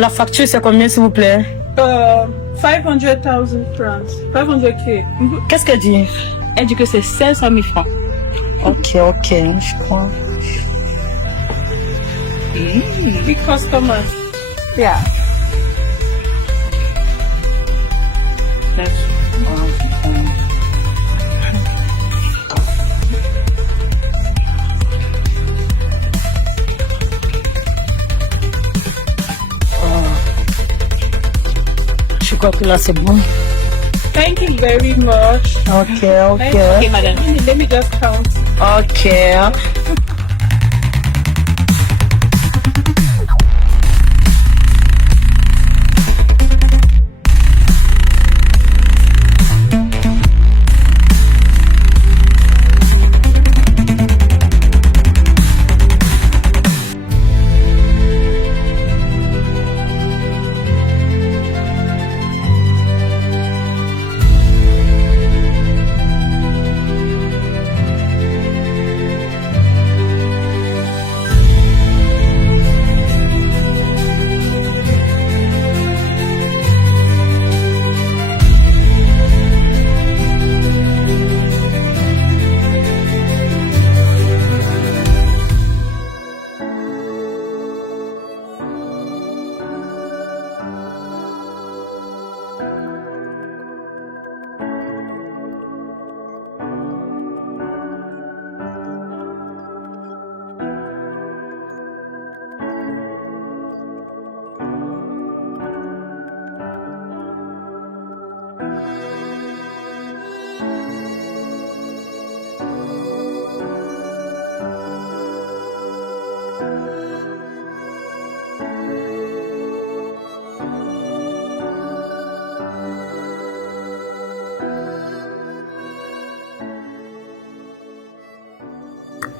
la facture, c'est combien, s'il vous plaît? 500,000 francs. 500K. Qu'est-ce qu'elle dit? Elle dit que c'est 500 000 francs. Ok, je crois. Big customer. Yeah. Je crois que là, c'est bon. Thank you very much. Ok. Okay, madam. Let me just count. Ok.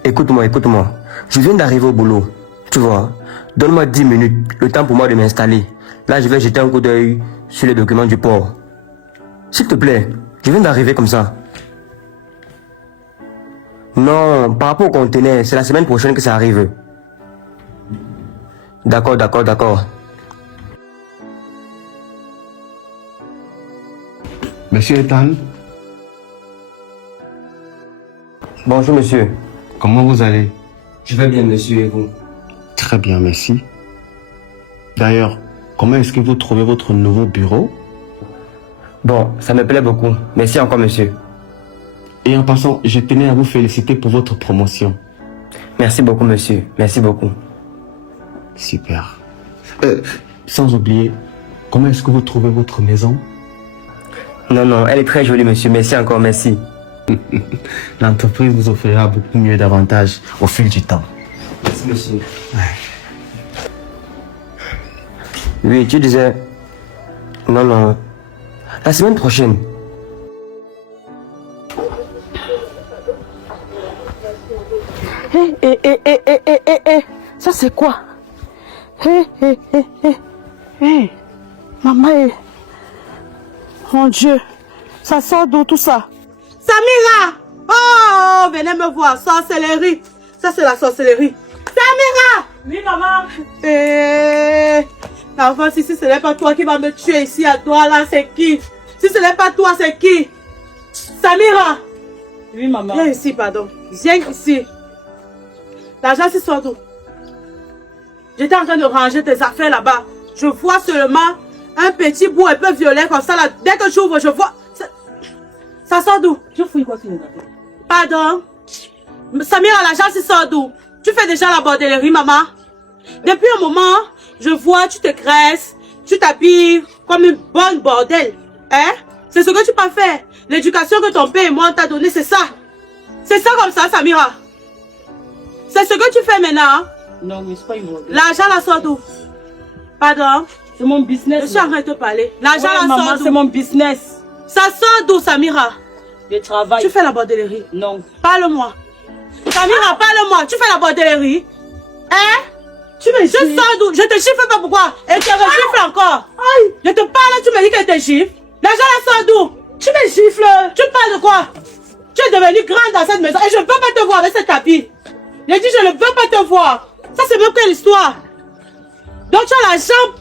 Écoute-moi. Je viens d'arriver au boulot. Tu vois, donne-moi 10 minutes, le temps pour moi de m'installer. Là, je vais jeter un coup d'œil sur les documents du port. S'il te plaît, je viens d'arriver comme ça. Non, par rapport au conteneur, c'est la semaine prochaine que ça arrive. D'accord. Monsieur Ethan, Bonjour, monsieur. comment vous allez? Je vais bien, monsieur, et vous? Très bien, merci. D'ailleurs, comment est-ce que vous trouvez votre nouveau bureau? Bon, ça me plaît beaucoup. Merci encore, monsieur. Et en passant, je tenais à vous féliciter pour votre promotion. Merci beaucoup, monsieur. Merci beaucoup. Super. Sans oublier, comment est-ce que vous trouvez votre maison? Non, elle est très jolie, monsieur. Merci encore, merci. L'entreprise vous offrira beaucoup mieux d'avantages au fil du temps. Merci, monsieur. Oui, tu disais... Non. La semaine prochaine. Ça, c'est quoi? Maman, mon Dieu, ça sort d'où tout ça? Samira! Oh, venez me voir, sorcellerie. Ça, c'est la sorcellerie. Samira! Oui, maman. Enfin, si ce n'est pas toi qui va me tuer ici à toi, là, c'est qui? Si ce n'est pas toi, c'est qui? Samira! Oui, maman. Viens ici, pardon. Viens ici. L'argent, c'est sort d'où? J'étais en train de ranger tes affaires là-bas. Je vois seulement un petit bout un peu violet comme ça là. Dès que j'ouvre, je vois... Ça sort d'où? Je fouille quoi sur les affaires? Pardon? Samira, l'argent, c'est sort d'où? Tu fais déjà la bordellerie, maman? Depuis un moment, je vois, tu te graisses, tu t'habilles comme une bonne bordel. Hein? C'est ce que tu peux faire. L'éducation que ton père et moi t'a donnée, c'est ça. C'est ça comme ça, Samira. C'est ce que tu fais maintenant. Non, mais c'est pas une bordel. L'argent, la sort d'où? Pardon? C'est mon business. Je suis en train de te parler. L'argent, la maman, sort d'où? c'est mon business. Ça sort d'où, Samira? Je travaille. Tu fais la bordellerie? Non. Parle-moi. Samira, parle-moi. Tu fais la bordellerie? Hein? Tu me gifles? Je sors d'où? Je te gifle pas pourquoi? Et tu me gifles encore? Aïe. Je te parle, tu me dis qu'elle te gifle. L'argent, la sort d'où? Tu me gifles. Tu parles de quoi? Tu es devenue grande dans cette maison et je ne veux pas te voir avec cet habit. J'ai dit je ne veux pas te voir. Ça c'est même quelle histoire. Donc tu as l'argent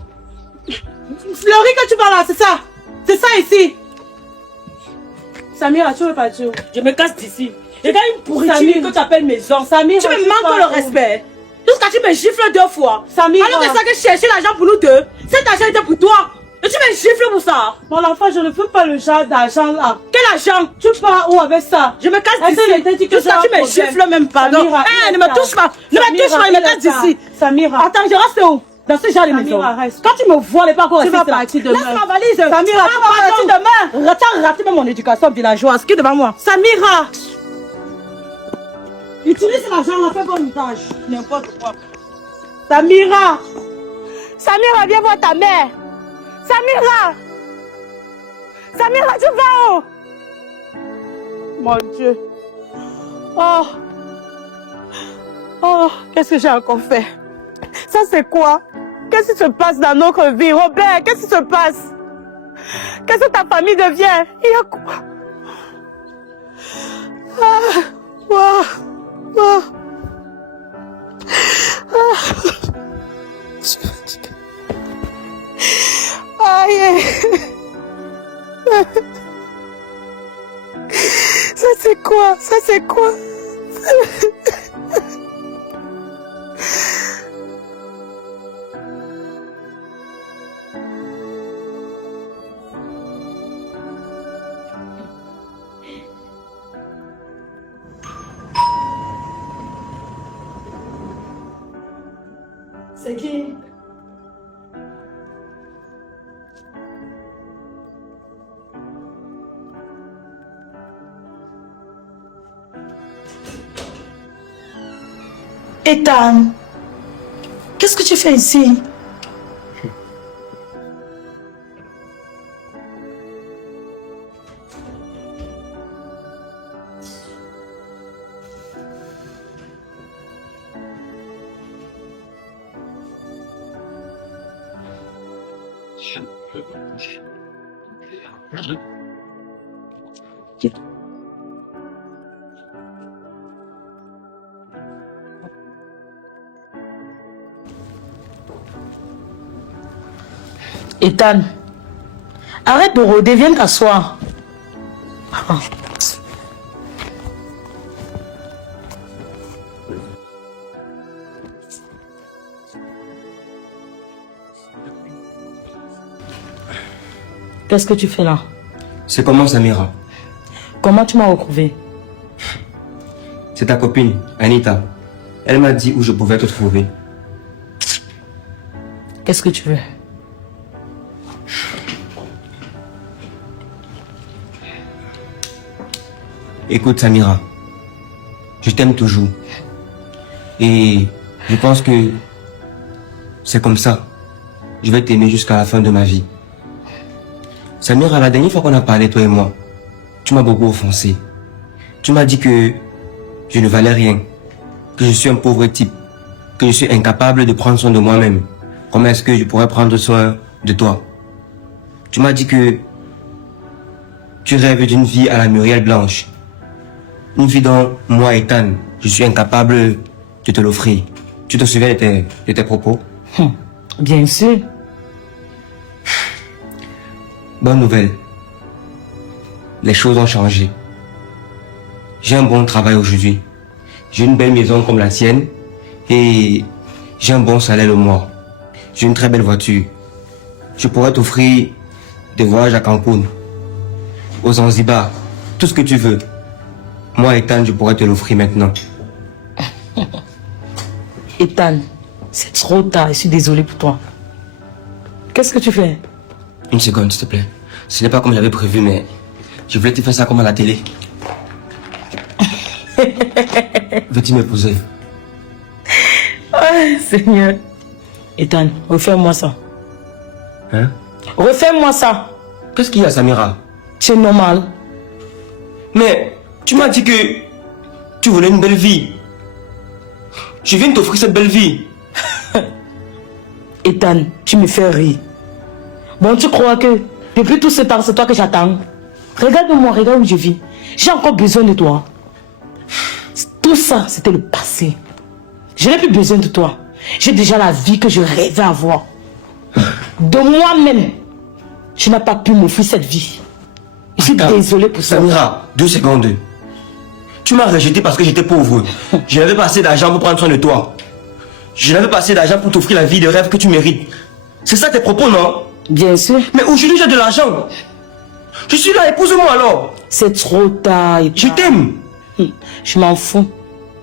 Fleury que tu vas là, c'est ça. C'est ça ici. Samira, tu veux pas dire? Je me casse d'ici. Et quand une pourriture Samira, que tu appelles maison, Samira, tu me manques le respect. Jusqu'à tu me gifles 2 fois. Samira. Alors que ça que je cherchais l'argent pour nous deux, cet argent était pour toi. Et tu me gifles pour ça. Mon enfant, je ne veux pas le genre d'argent là. Quel argent? Tu pars où avec ça? Je me casse d'ici. Jusqu'à tu me gifles même pas. Ne me touche pas. Ne me touche pas, je me casse d'ici. Samira. Attends, je reste où? Dans ce genre de maison. Quand tu me vois, les pas encore tu vas partir demain. Laisse ma valise. Samira, tu vas partir demain. Tu as raté même mon éducation villageoise. Qui est devant moi? Samira. Utilise l'argent, on fait bon usage. N'importe quoi. Samira. Samira, viens voir ta mère. Samira. Samira, tu vas où? Mon Dieu. Oh. Oh, qu'est-ce que j'ai encore fait? Ça c'est quoi? Qu'est-ce qui se passe dans notre vie? Robert, qu'est-ce qui se passe? Qu'est-ce que ta famille devient? Il y a quoi? Ah, wow, wow. Ah. Je suis fatiguée. Aïe. Ça c'est quoi? Ça c'est quoi? C'est qui? Ethan, qu'est-ce que tu fais ici? Ethan, arrête de rôder, viens t'asseoir. Qu'est-ce que tu fais là? C'est comment, Samira? Comment tu m'as retrouvé? C'est ta copine, Anita. Elle m'a dit où je pouvais te trouver. Qu'est-ce que tu veux? Écoute, Samira, je t'aime toujours. Et je pense que c'est comme ça. Je vais t'aimer jusqu'à la fin de ma vie. Samira, la dernière fois qu'on a parlé, toi et moi, tu m'as beaucoup offensé. Tu m'as dit que je ne valais rien, que je suis un pauvre type, que je suis incapable de prendre soin de moi-même. Comment est-ce que je pourrais prendre soin de toi? Tu m'as dit que tu rêves d'une vie à la Muriel Blanche. Une vie dont moi, Ethan, je suis incapable de te l'offrir. Tu te souviens de tes propos? Bien sûr. Bonne nouvelle. Les choses ont changé. J'ai un bon travail aujourd'hui. J'ai une belle maison comme la tienne. Et j'ai un bon salaire le mois. J'ai une très belle voiture. Je pourrais t'offrir des voyages à Cancun, aux Zanzibar, tout ce que tu veux. Moi, Ethan, je pourrais te l'offrir maintenant. Ethan, c'est trop tard, je suis désolée pour toi. Qu'est-ce que tu fais? Une seconde, s'il te plaît. Ce n'est pas comme j'avais prévu, mais je voulais te faire ça comme à la télé. Veux-tu m'épouser? Oh, Seigneur. Ethan, refais-moi ça. Hein? Refais-moi ça. Qu'est-ce qu'il y a, Samira? C'est normal. Mais tu m'as dit que tu voulais une belle vie. Je viens de t'offrir cette belle vie. Ethan, tu me fais rire. Bon, tu crois que depuis tout ce temps, c'est toi que j'attends? Regarde-moi, regarde où je vis. J'ai encore besoin de toi. Tout ça, c'était le passé. Je n'ai plus besoin de toi. J'ai déjà la vie que je rêvais avoir. De moi-même, je n'ai pas pu m'offrir cette vie. Je suis désolé pour ça. Samira, 2 secondes. Tu m'as rejeté parce que j'étais pauvre. Je n'avais pas assez d'argent pour prendre soin de toi. Je n'avais pas assez d'argent pour t'offrir la vie de rêve que tu mérites. C'est ça tes propos, non? Bien sûr. Mais aujourd'hui, j'ai de l'argent. Je suis là, épouse-moi alors. C'est trop tard. Je t'aime. Je m'en fous.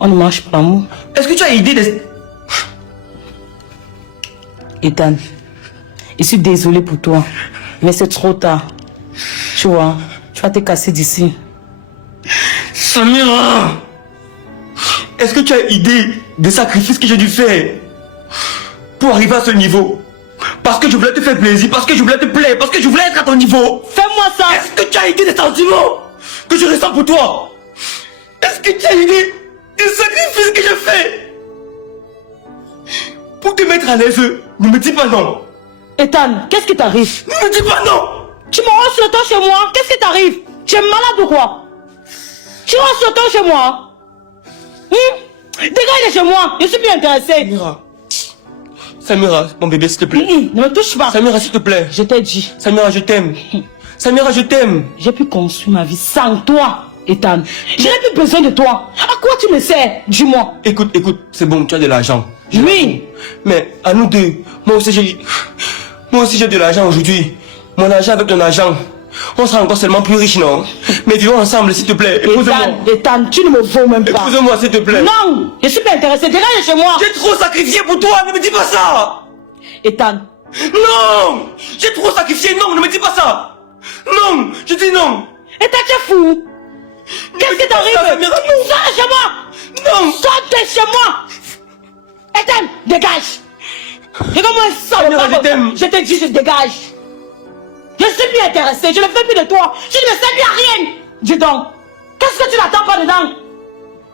On ne marche pas l'amour. Est-ce que tu as idée de... Ethan, je suis désolé pour toi. Mais c'est trop tard. Tu vois, tu vas te casser d'ici. Samira, est-ce que tu as idée des sacrifices que j'ai dû faire pour arriver à ce niveau? Parce que je voulais te faire plaisir, parce que je voulais te plaire, parce que je voulais être à ton niveau. Fais-moi ça. Est-ce que tu as idée des sentiments que je ressens pour toi? Est-ce que tu as idée des sacrifices que je fais pour te mettre à l'aise? Ne me dis pas non. Ethan, qu'est-ce qui t'arrive? Ne me dis pas non. Tu me rends sur le temps chez moi? Qu'est-ce qui t'arrive? Tu es malade ou quoi? Tu rends sur le temps chez moi? Dégage de chez moi, je suis plus intéressée. Samira, mon bébé, s'il te plaît. Ne me touche pas. Samira, s'il te plaît. Je t'ai dit. Samira, je t'aime. Samira, je t'aime. J'ai pu construire ma vie sans toi, Ethan. Je n'ai plus besoin de toi. À quoi tu me sers? Dis-moi. Écoute, c'est bon, tu as de l'argent. Oui. Mais à nous deux, moi aussi j'ai de l'argent aujourd'hui. Mon argent avec ton argent. On sera encore seulement plus riches, non? Mais vivons ensemble, s'il te plaît. Épouse-moi. Ethan, tu ne me vaux même pas. Épouse-moi, s'il te plaît. Non, je suis pas intéressée. Dégage de chez moi. J'ai trop sacrifié pour toi, ne me dis pas ça. Ethan. Non. J'ai trop sacrifié, non, ne me dis pas ça. Non, je dis non. Ethan, tu es fou. Qu'est-ce qui t'arrive? Sors de chez moi. Non. Sors de chez moi. Ethan, dégage. Regarde-moi ça. Je te dis, je dégage. Je ne suis plus intéressée, je ne fais plus de toi. Je ne sais plus à rien. Dis donc, qu'est-ce que tu n'attends pas dedans?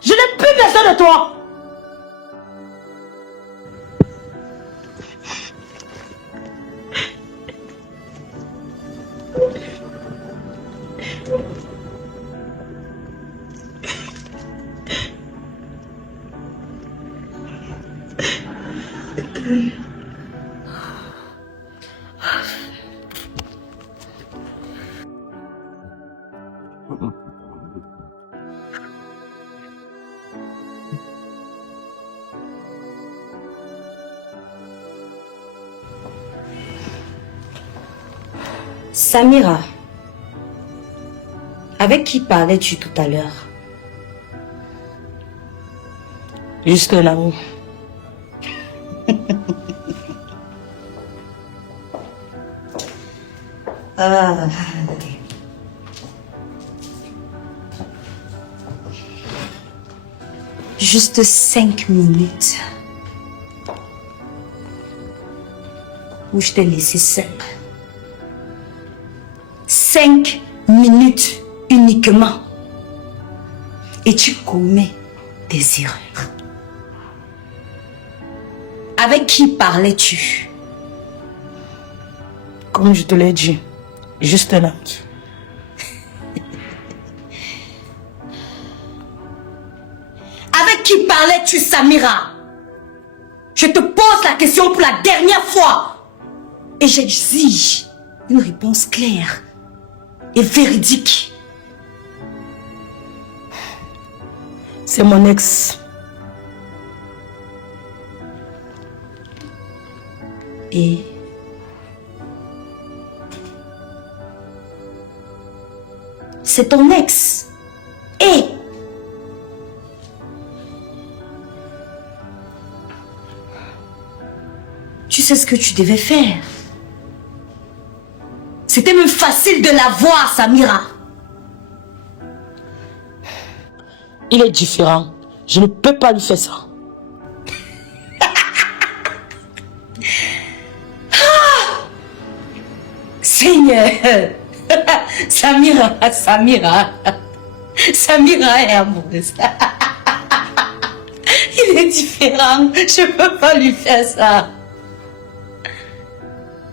Je n'ai plus besoin de toi. Samira, avec qui parlais-tu tout à l'heure? Juste un ami. Juste 5 minutes. Où je t'ai laissé seule. 5 minutes uniquement. Et tu commets des erreurs. Avec qui parlais-tu? Comme je te l'ai dit, juste un ami. Avec qui parlais-tu, Samira? Je te pose la question pour la dernière fois. Et j'exige une réponse claire et véridique. C'est mon ex. Et c'est ton ex. Et tu sais ce que tu devais faire. C'était même facile de la voir, Samira. Il est différent. Je ne peux pas lui faire ça. Seigneur, Samira est amoureuse. Il est différent. Je ne peux pas lui faire ça.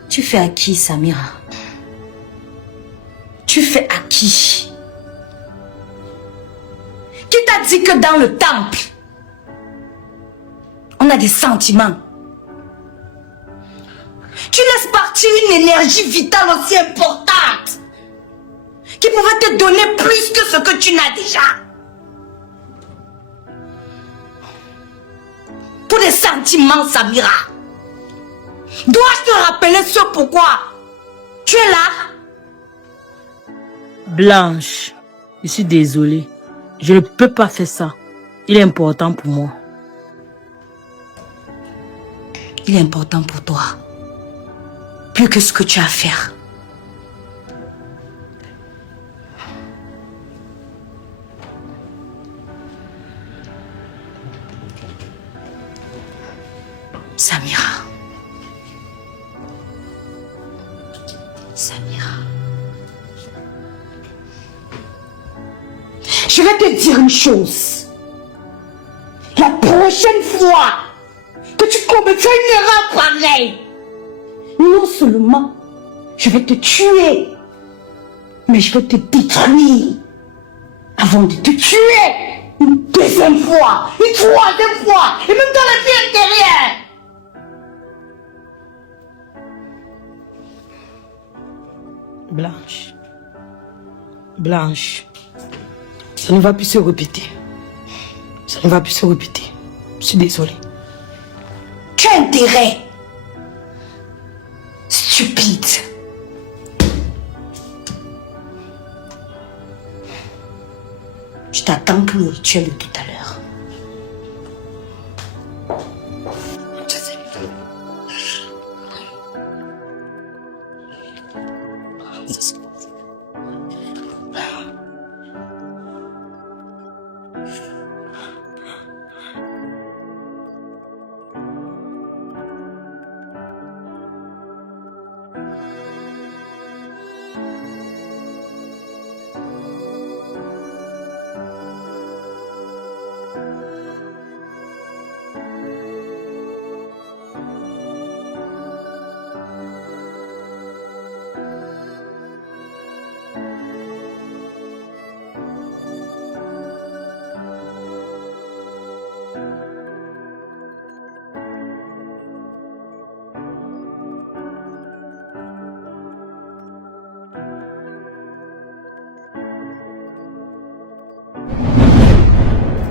Tu fais à qui, Samira? Tu fais à qui? Qui t'a dit que dans le temple, on a des sentiments? Tu laisses partir parti une énergie vitale aussi importante qui pouvait te donner plus que ce que tu n'as déjà. Pour des sentiments, Samira. Dois-je te rappeler ce pourquoi tu es là? Blanche, je suis désolée. Je ne peux pas faire ça. Il est important pour moi. Il est important pour toi. Plus que ce que tu as à faire. Samira. Samira. Je vais te dire une chose. La prochaine fois que tu commettras une erreur pareille, non seulement je vais te tuer, mais je vais te détruire avant de te tuer une deuxième fois, une troisième fois, et même dans la vie intérieure. Blanche. Blanche. Ça ne va plus se répéter. Ça ne va plus se répéter. Je suis désolée. Tu as intérêt. Stupide. Je t'attends pour le rituel de tout à l'heure.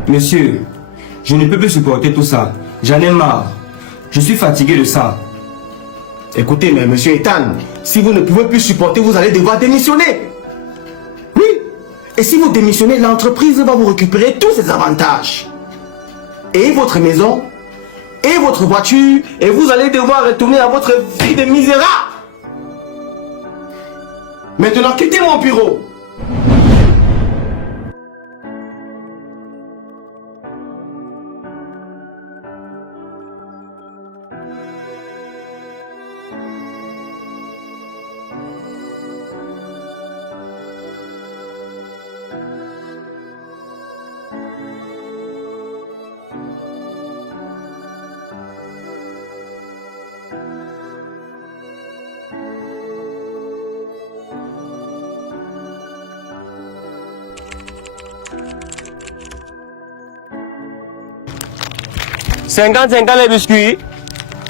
Monsieur, je ne peux plus supporter tout ça. J'en ai marre. Je suis fatigué de ça. Écoutez, mais monsieur Ethan, si vous ne pouvez plus supporter, vous allez devoir démissionner. Oui. Et si vous démissionnez, l'entreprise va vous récupérer tous ses avantages. Et votre maison, et votre voiture, et vous allez devoir retourner à votre vie de misérable. Maintenant, quittez mon bureau. « 50 les biscuits.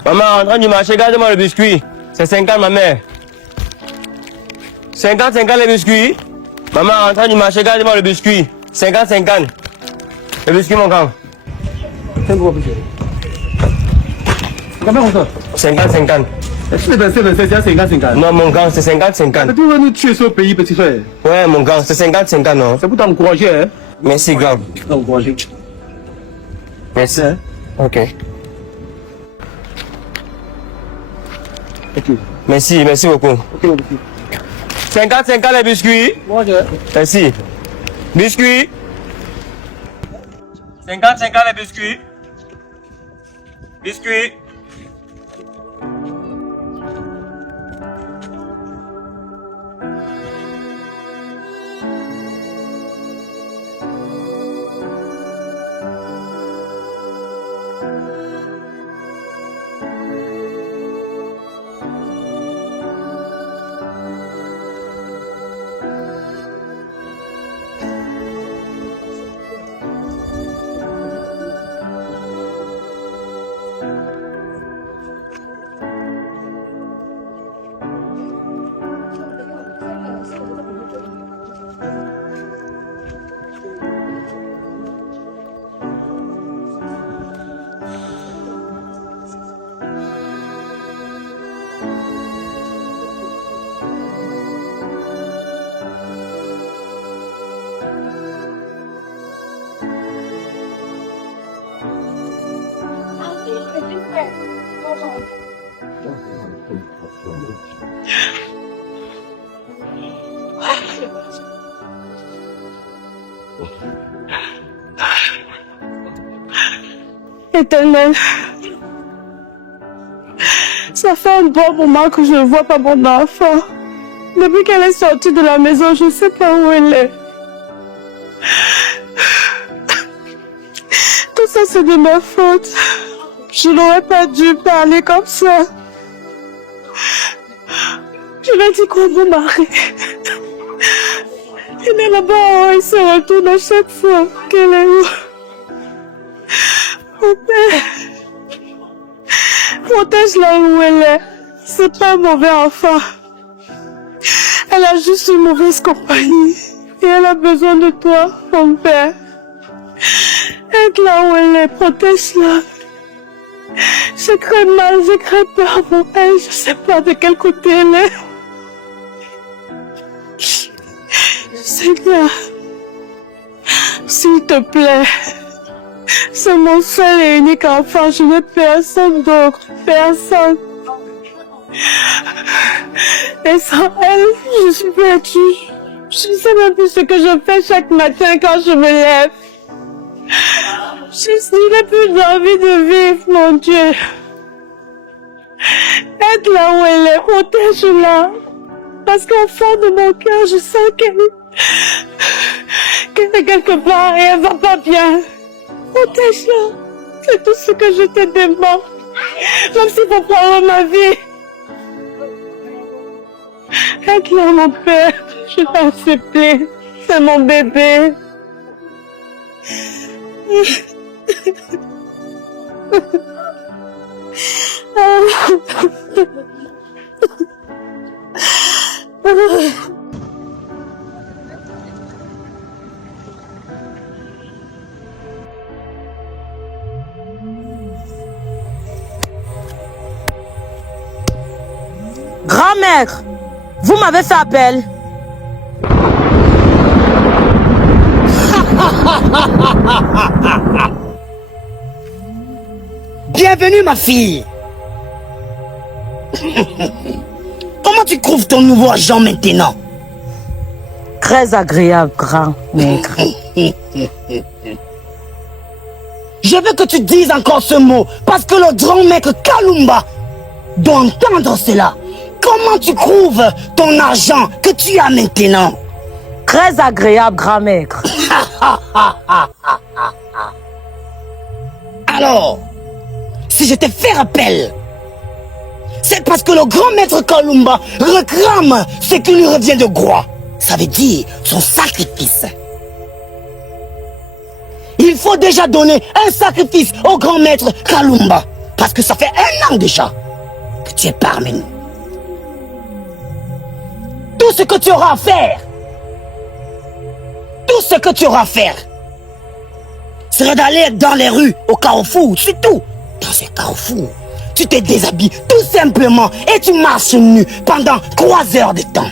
Maman, rentrant du marché, garde-moi le biscuit. C'est 50 ma mère. 50 les biscuits. Maman, rentrant du marché, garde-moi le biscuit. 50. Le biscuit, mon grand. 50. C'est 50. Non, mon grand, c'est 50. Tu veux nous tuer ce pays, petit frère? Ouais, mon grand, c'est 50, non? C'est pour t'encourager, hein? Merci, grand. T'encourager. Merci. Ok. Merci beaucoup. 50 les biscuits. Merci. Biscuits. 50 les biscuits. Biscuits. Éternel, ça fait un bon moment que je ne vois pas mon enfant. Depuis qu'elle est sortie de la maison, je ne sais pas où elle est. Tout ça, c'est de ma faute. Je n'aurais pas dû parler comme ça. Je l'ai dit quoi à mon mari. Il est là-bas, il se retourne à chaque fois qu'elle est où. Mon père, protège-la où elle est. C'est pas un mauvais enfant. Elle a juste une mauvaise compagnie. Et elle a besoin de toi, mon père. Aide-la où elle est, protège-la. Je crains mal, je crains peur pour elle. Je sais pas de quel côté elle est. Seigneur, s'il te plaît, c'est mon seul et unique enfant. Je n'ai personne d'autre, personne. Et sans elle, je suis perdue. Je ne sais même plus ce que je fais chaque matin quand je me lève. Je n'ai plus envie de vivre, mon Dieu. Aide-la où elle est, protège-la. Parce qu'au fond de mon cœur, je sens qu'elle est quelque part et elle va pas bien. Protège-la. C'est tout ce que je te demande. Même s'il faut prendre ma vie. Aide-la, mon père. Je t'en supplie. C'est mon bébé. Grand-mère, vous m'avez fait appel. Bienvenue, ma fille. Comment tu trouves ton nouveau agent maintenant? Très agréable, grand-maître. Je veux que tu dises encore ce mot, parce que le grand maître Kalumba doit entendre cela. Comment tu trouves ton argent que tu as maintenant? Très agréable, grand-maître. Alors, si je te fais rappel, c'est parce que le grand maître Kalumba réclame ce qui lui revient de droit. Ça veut dire son sacrifice. Il faut déjà donner un sacrifice au grand maître Kalumba. Parce que ça fait 1 an déjà que tu es parmi nous. Tout ce que tu auras à faire, tout ce que tu auras à faire, serait d'aller dans les rues, au carrefour, c'est tout. Dans ces carrefours, tu te déshabilles tout simplement et tu marches nu pendant 3 heures de temps.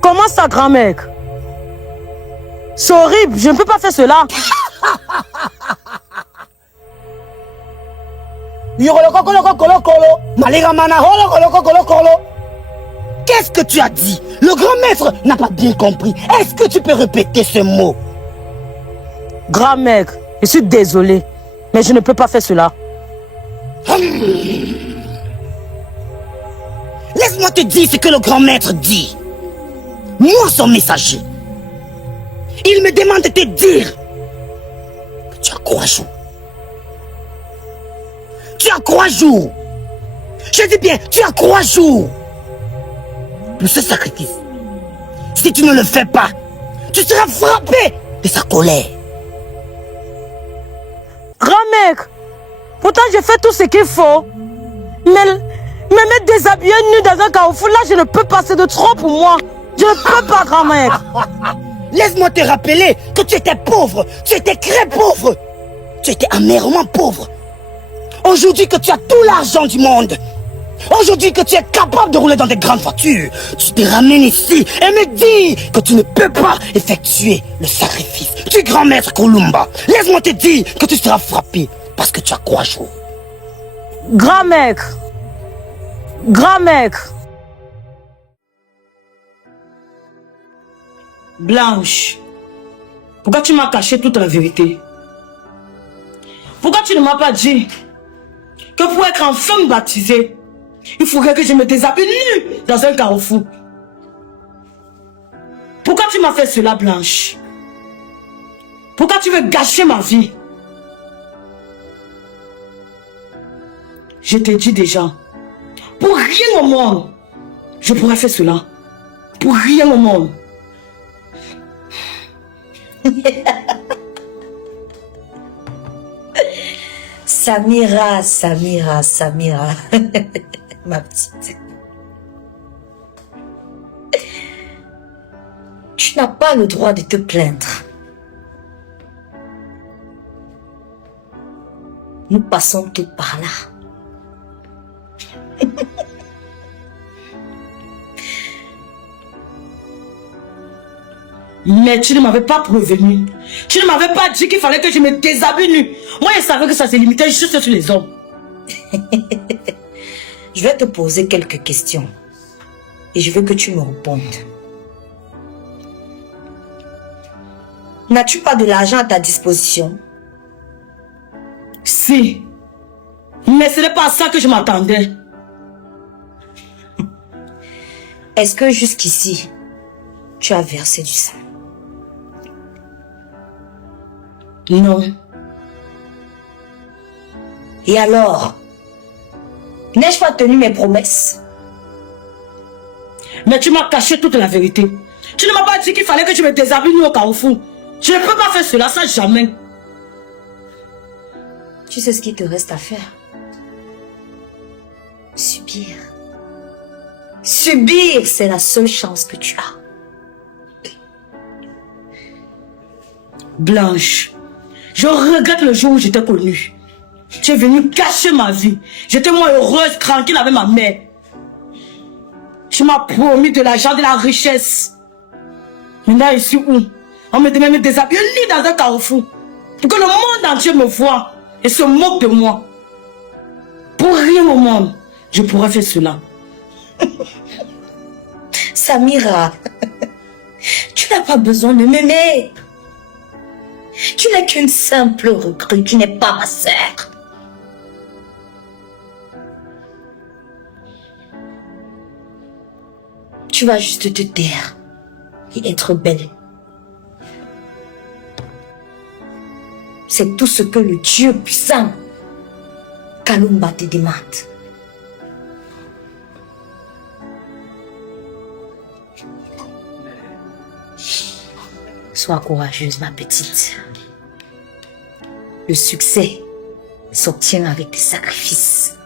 Comment ça, grand-mère? C'est horrible, je ne peux pas faire cela. Qu'est-ce que tu as dit? Le grand maître n'a pas bien compris. Est-ce que tu peux répéter ce mot? Grand-mère, je suis désolé, mais je ne peux pas faire cela. Laisse-moi te dire ce que le grand maître dit. Moi, son messager. Il me demande de te dire que tu as 3 jours. Tu as 3 jours. Je dis bien, tu as 3 jours pour ce sacrifice. Si tu ne le fais pas, tu seras frappé de sa colère. Grand-mère, pourtant j'ai fait tout ce qu'il faut. Mais me mettre déshabillé nu dans un carrefour, là je ne peux pas, c'est de trop pour moi. Je ne peux pas, grand-mère. Laisse-moi te rappeler que tu étais pauvre, tu étais très pauvre. Tu étais amèrement pauvre. Aujourd'hui que tu as tout l'argent du monde, aujourd'hui que tu es capable de rouler dans des grandes voitures, tu te ramènes ici et me dis que tu ne peux pas effectuer le sacrifice du grand maître Kalumba. Laisse-moi te dire que tu seras frappé parce que tu as 3 jours. Grand-mère, grand-mère. Blanche, Pourquoi tu m'as caché toute la vérité? Pourquoi tu ne m'as pas dit que pour être enfin baptisé, il faudrait que je me déshabille nu dans un carrefour? Pourquoi tu m'as fait cela, Blanche? Pourquoi tu veux gâcher ma vie? Je te dis déjà, pour rien au monde, je pourrais faire cela. Pour rien au monde. Samira, Samira, Samira. Ma petite. Tu n'as pas le droit de te plaindre. Nous passons tout par là. Mais tu ne m'avais pas prévenu. Tu ne m'avais pas dit qu'il fallait que je me déshabille nu. Moi, je savais que ça se limitait juste sur les hommes. Je vais te poser quelques questions. Et je veux que tu me répondes. N'as-tu pas de l'argent à ta disposition? Si. Mais ce n'est pas à ça que je m'attendais. Est-ce que jusqu'ici, tu as versé du sang? Non. Et alors? N'ai-je pas tenu mes promesses? Mais tu m'as caché toute la vérité. Tu ne m'as pas dit qu'il fallait que je me déshabille nu au carrefour. Je ne peux pas faire cela, ça jamais. Tu sais ce qu'il te reste à faire? Subir. Subir, c'est la seule chance que tu as. Blanche, je regrette le jour où je t'ai connue. Tu es venue cacher ma vie. J'étais moi heureuse, tranquille avec ma mère. Tu m'as promis de l'argent, de la richesse. Maintenant, je suis où? On me demande de me déshabiller nu dans un carrefour. Pour que le monde entier me voie et se moque de moi. Pour rien au monde, je pourrais faire cela. Samira, tu n'as pas besoin de m'aimer. Tu n'es qu'une simple recrue, tu n'es pas ma sœur. Tu vas juste te taire et être belle. C'est tout ce que le Dieu puissant, Kalumba, te demande. Sois courageuse, ma petite. Le succès s'obtient avec des sacrifices.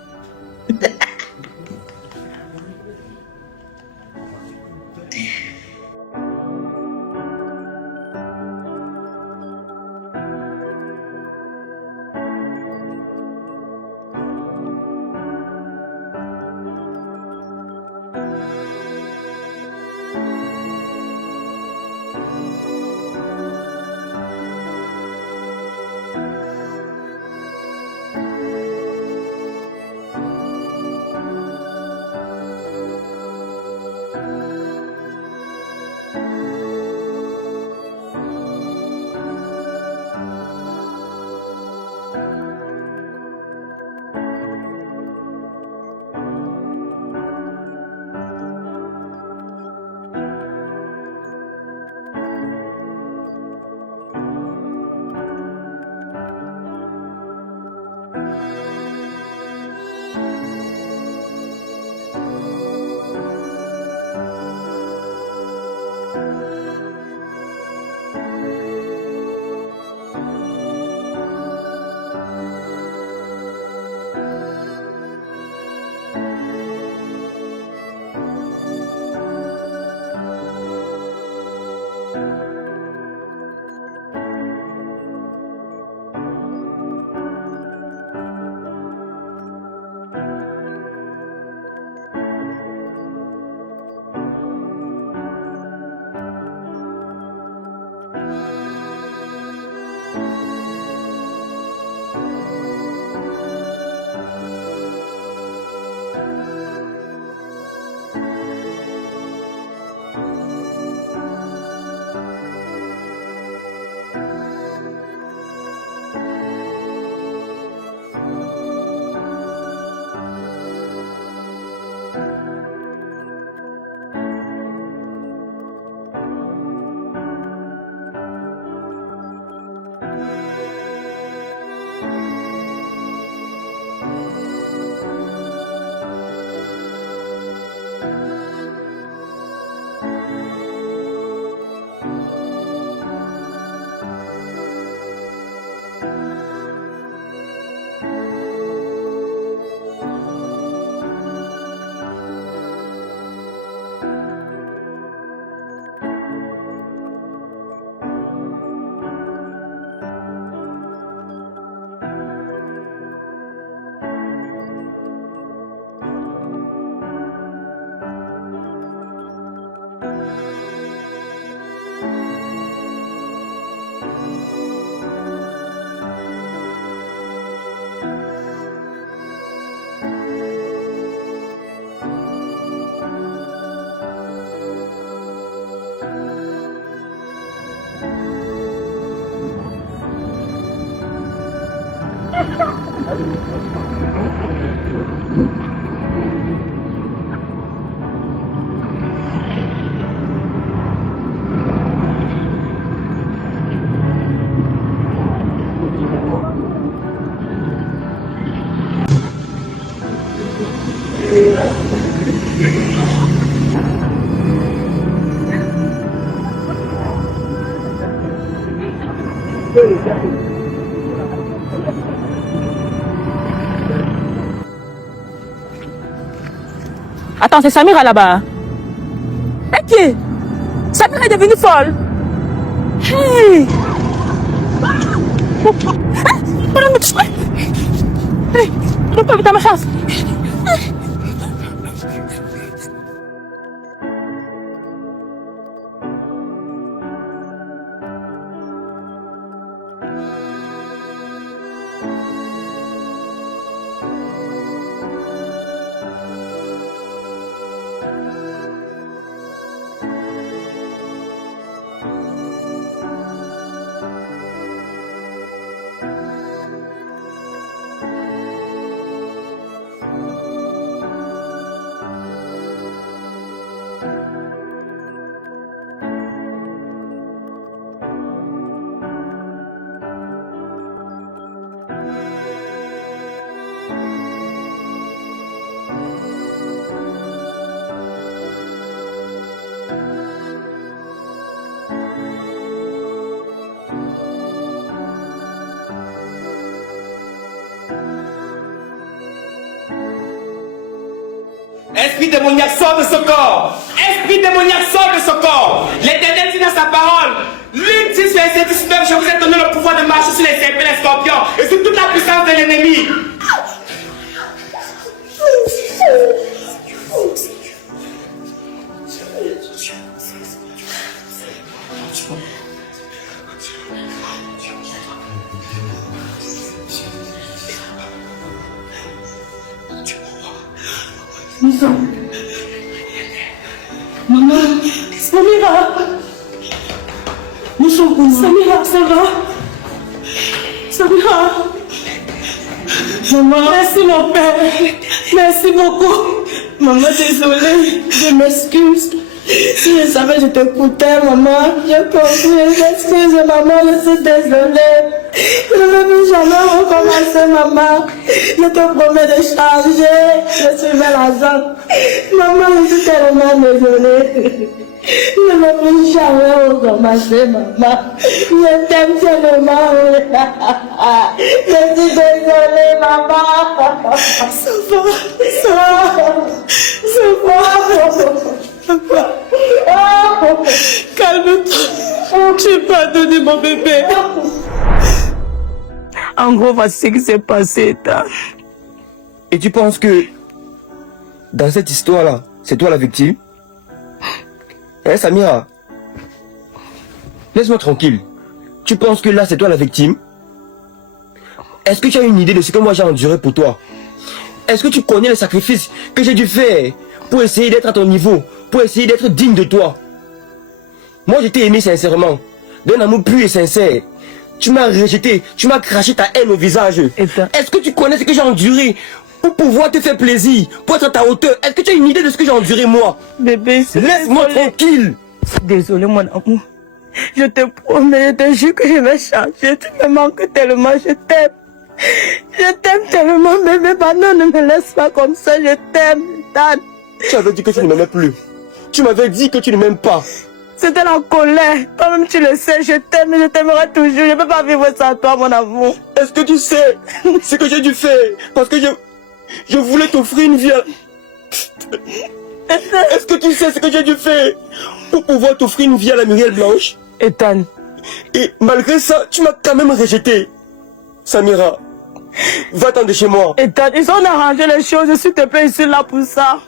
Attends, c'est Samira là-bas. Ok. Samira est devenue folle. Hey. Hey, je peux éviter ma chance. Esprit démoniaque, sort de ce corps. Esprit démoniaque, sort de ce corps. L'Éternel dit dans sa parole, Luc 10, verset 19, je vous ai donné le pouvoir de marcher sur les serpents et les scorpions et sur toute la puissance de l'ennemi. Maman, Samira. Nous sommes Samira, ça va? Samira. Maman, merci mon père. Merci beaucoup. Maman, désolée. Je m'excuse. Si je savais, je t'écoutais, maman. J'ai compris. Excuse, maman, je suis désolée. Je ne veux plus jamais recommencer, maman. Je te promets de changer. Je suis l'argent. Maman, je suis tellement désolée. Je ne veux plus jamais recommencer, maman. Je t'aime tellement. Je suis désolée, maman. Ça va. Calme-toi. Tu peux pas donner mon bébé. En gros, voici ce qui s'est passé. Et tu penses que dans cette histoire-là, c'est toi la victime? Hein, Samira? Laisse-moi tranquille. Tu penses que là, c'est toi la victime? Est-ce que tu as une idée de ce que moi j'ai enduré pour toi? Est-ce que tu connais le sacrifice que j'ai dû faire pour essayer d'être à ton niveau, pour essayer d'être digne de toi? Moi, je t'ai aimé sincèrement, d'un amour pur et sincère. Tu m'as rejeté, tu m'as craché ta haine au visage. Est-ce que tu connais ce que j'ai enduré pour pouvoir te faire plaisir, pour être à ta hauteur? Est-ce que tu as une idée de ce que j'ai enduré moi? Bébé, laisse-moi tranquille. Désolé mon amour. Je te promets, je te jure que je vais changer. Tu me manques tellement, je t'aime. Je t'aime tellement, bébé. Pardon, ne me laisse pas comme ça, je t'aime, Dan. Tu avais dit que tu ne m'aimais plus. Tu m'avais dit que tu ne m'aimes pas. C'était la colère. Toi-même, tu le sais, je t'aime et je t'aimerai toujours. Je ne peux pas vivre sans toi, mon amour. Est-ce que tu sais ce que j'ai dû faire? Parce que je voulais t'offrir une vie. Est-ce que tu sais ce que j'ai dû faire pour pouvoir t'offrir une vie à la Muriel Blanche? Ethan. Et malgré ça, tu m'as quand même rejeté. Samira, va-t'en de chez moi. Ethan, ils ont arrangé les choses, s'il te plaît, je suis là pour ça.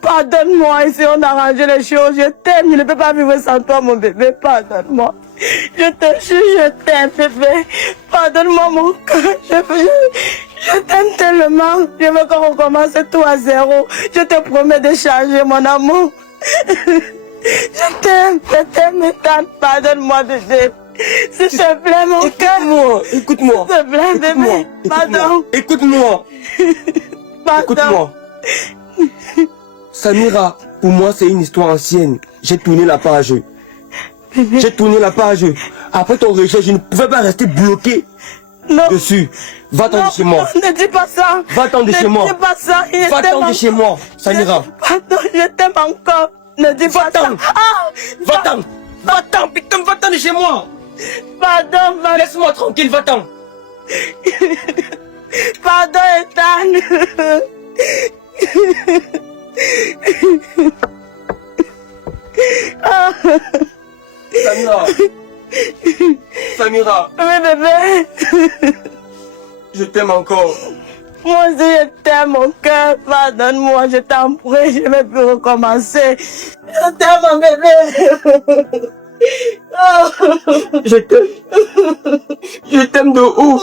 Pardonne-moi, ici on a arrangé les choses. Je t'aime, je ne peux pas vivre sans toi, mon bébé. Pardonne-moi. Je te jure, je t'aime, bébé. Pardonne-moi, mon cœur. Je t'aime tellement. Je veux qu'on recommence tout à zéro. Je te promets de changer, mon amour. Je t'aime, Ethan. Pardonne-moi, bébé. S'il te plaît, mon cœur. Non, écoute-moi. S'il te plaît, bébé. Pardon. Écoute-moi. Écoute-moi. Samira, pour moi, c'est une histoire ancienne. J'ai tourné la page. J'ai tourné la page. Après ton rejet, je ne pouvais pas rester bloqué dessus. Va-t'en de chez moi. Ne dis pas ça. Va-t'en de chez moi. Ne dis pas ça. Va-t'en de chez moi, Samira. Pardon, je t'aime encore. Ne dis pas ça. Va-t'en. Va-t'en, putain, va-t'en de chez moi. Pardon, pardon. Laisse-moi tranquille, va-t'en. Pardon, Ethan. Samira. Samira. Oui, bébé. Je t'aime encore. Moi aussi, je t'aime, mon cœur. Pardonne-moi, je t'en prie, je ne vais plus recommencer. Je t'aime, mon bébé. Je t'aime. Je t'aime de ouf.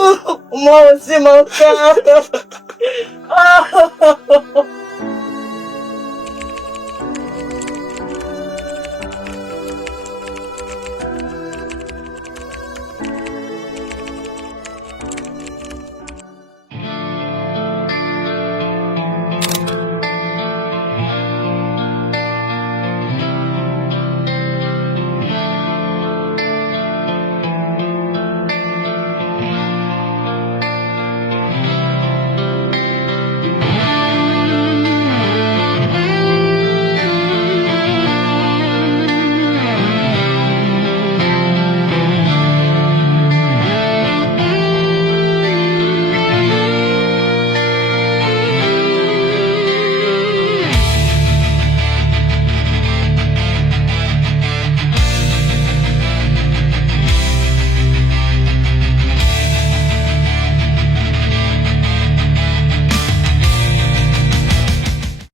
Moi aussi, mon cœur.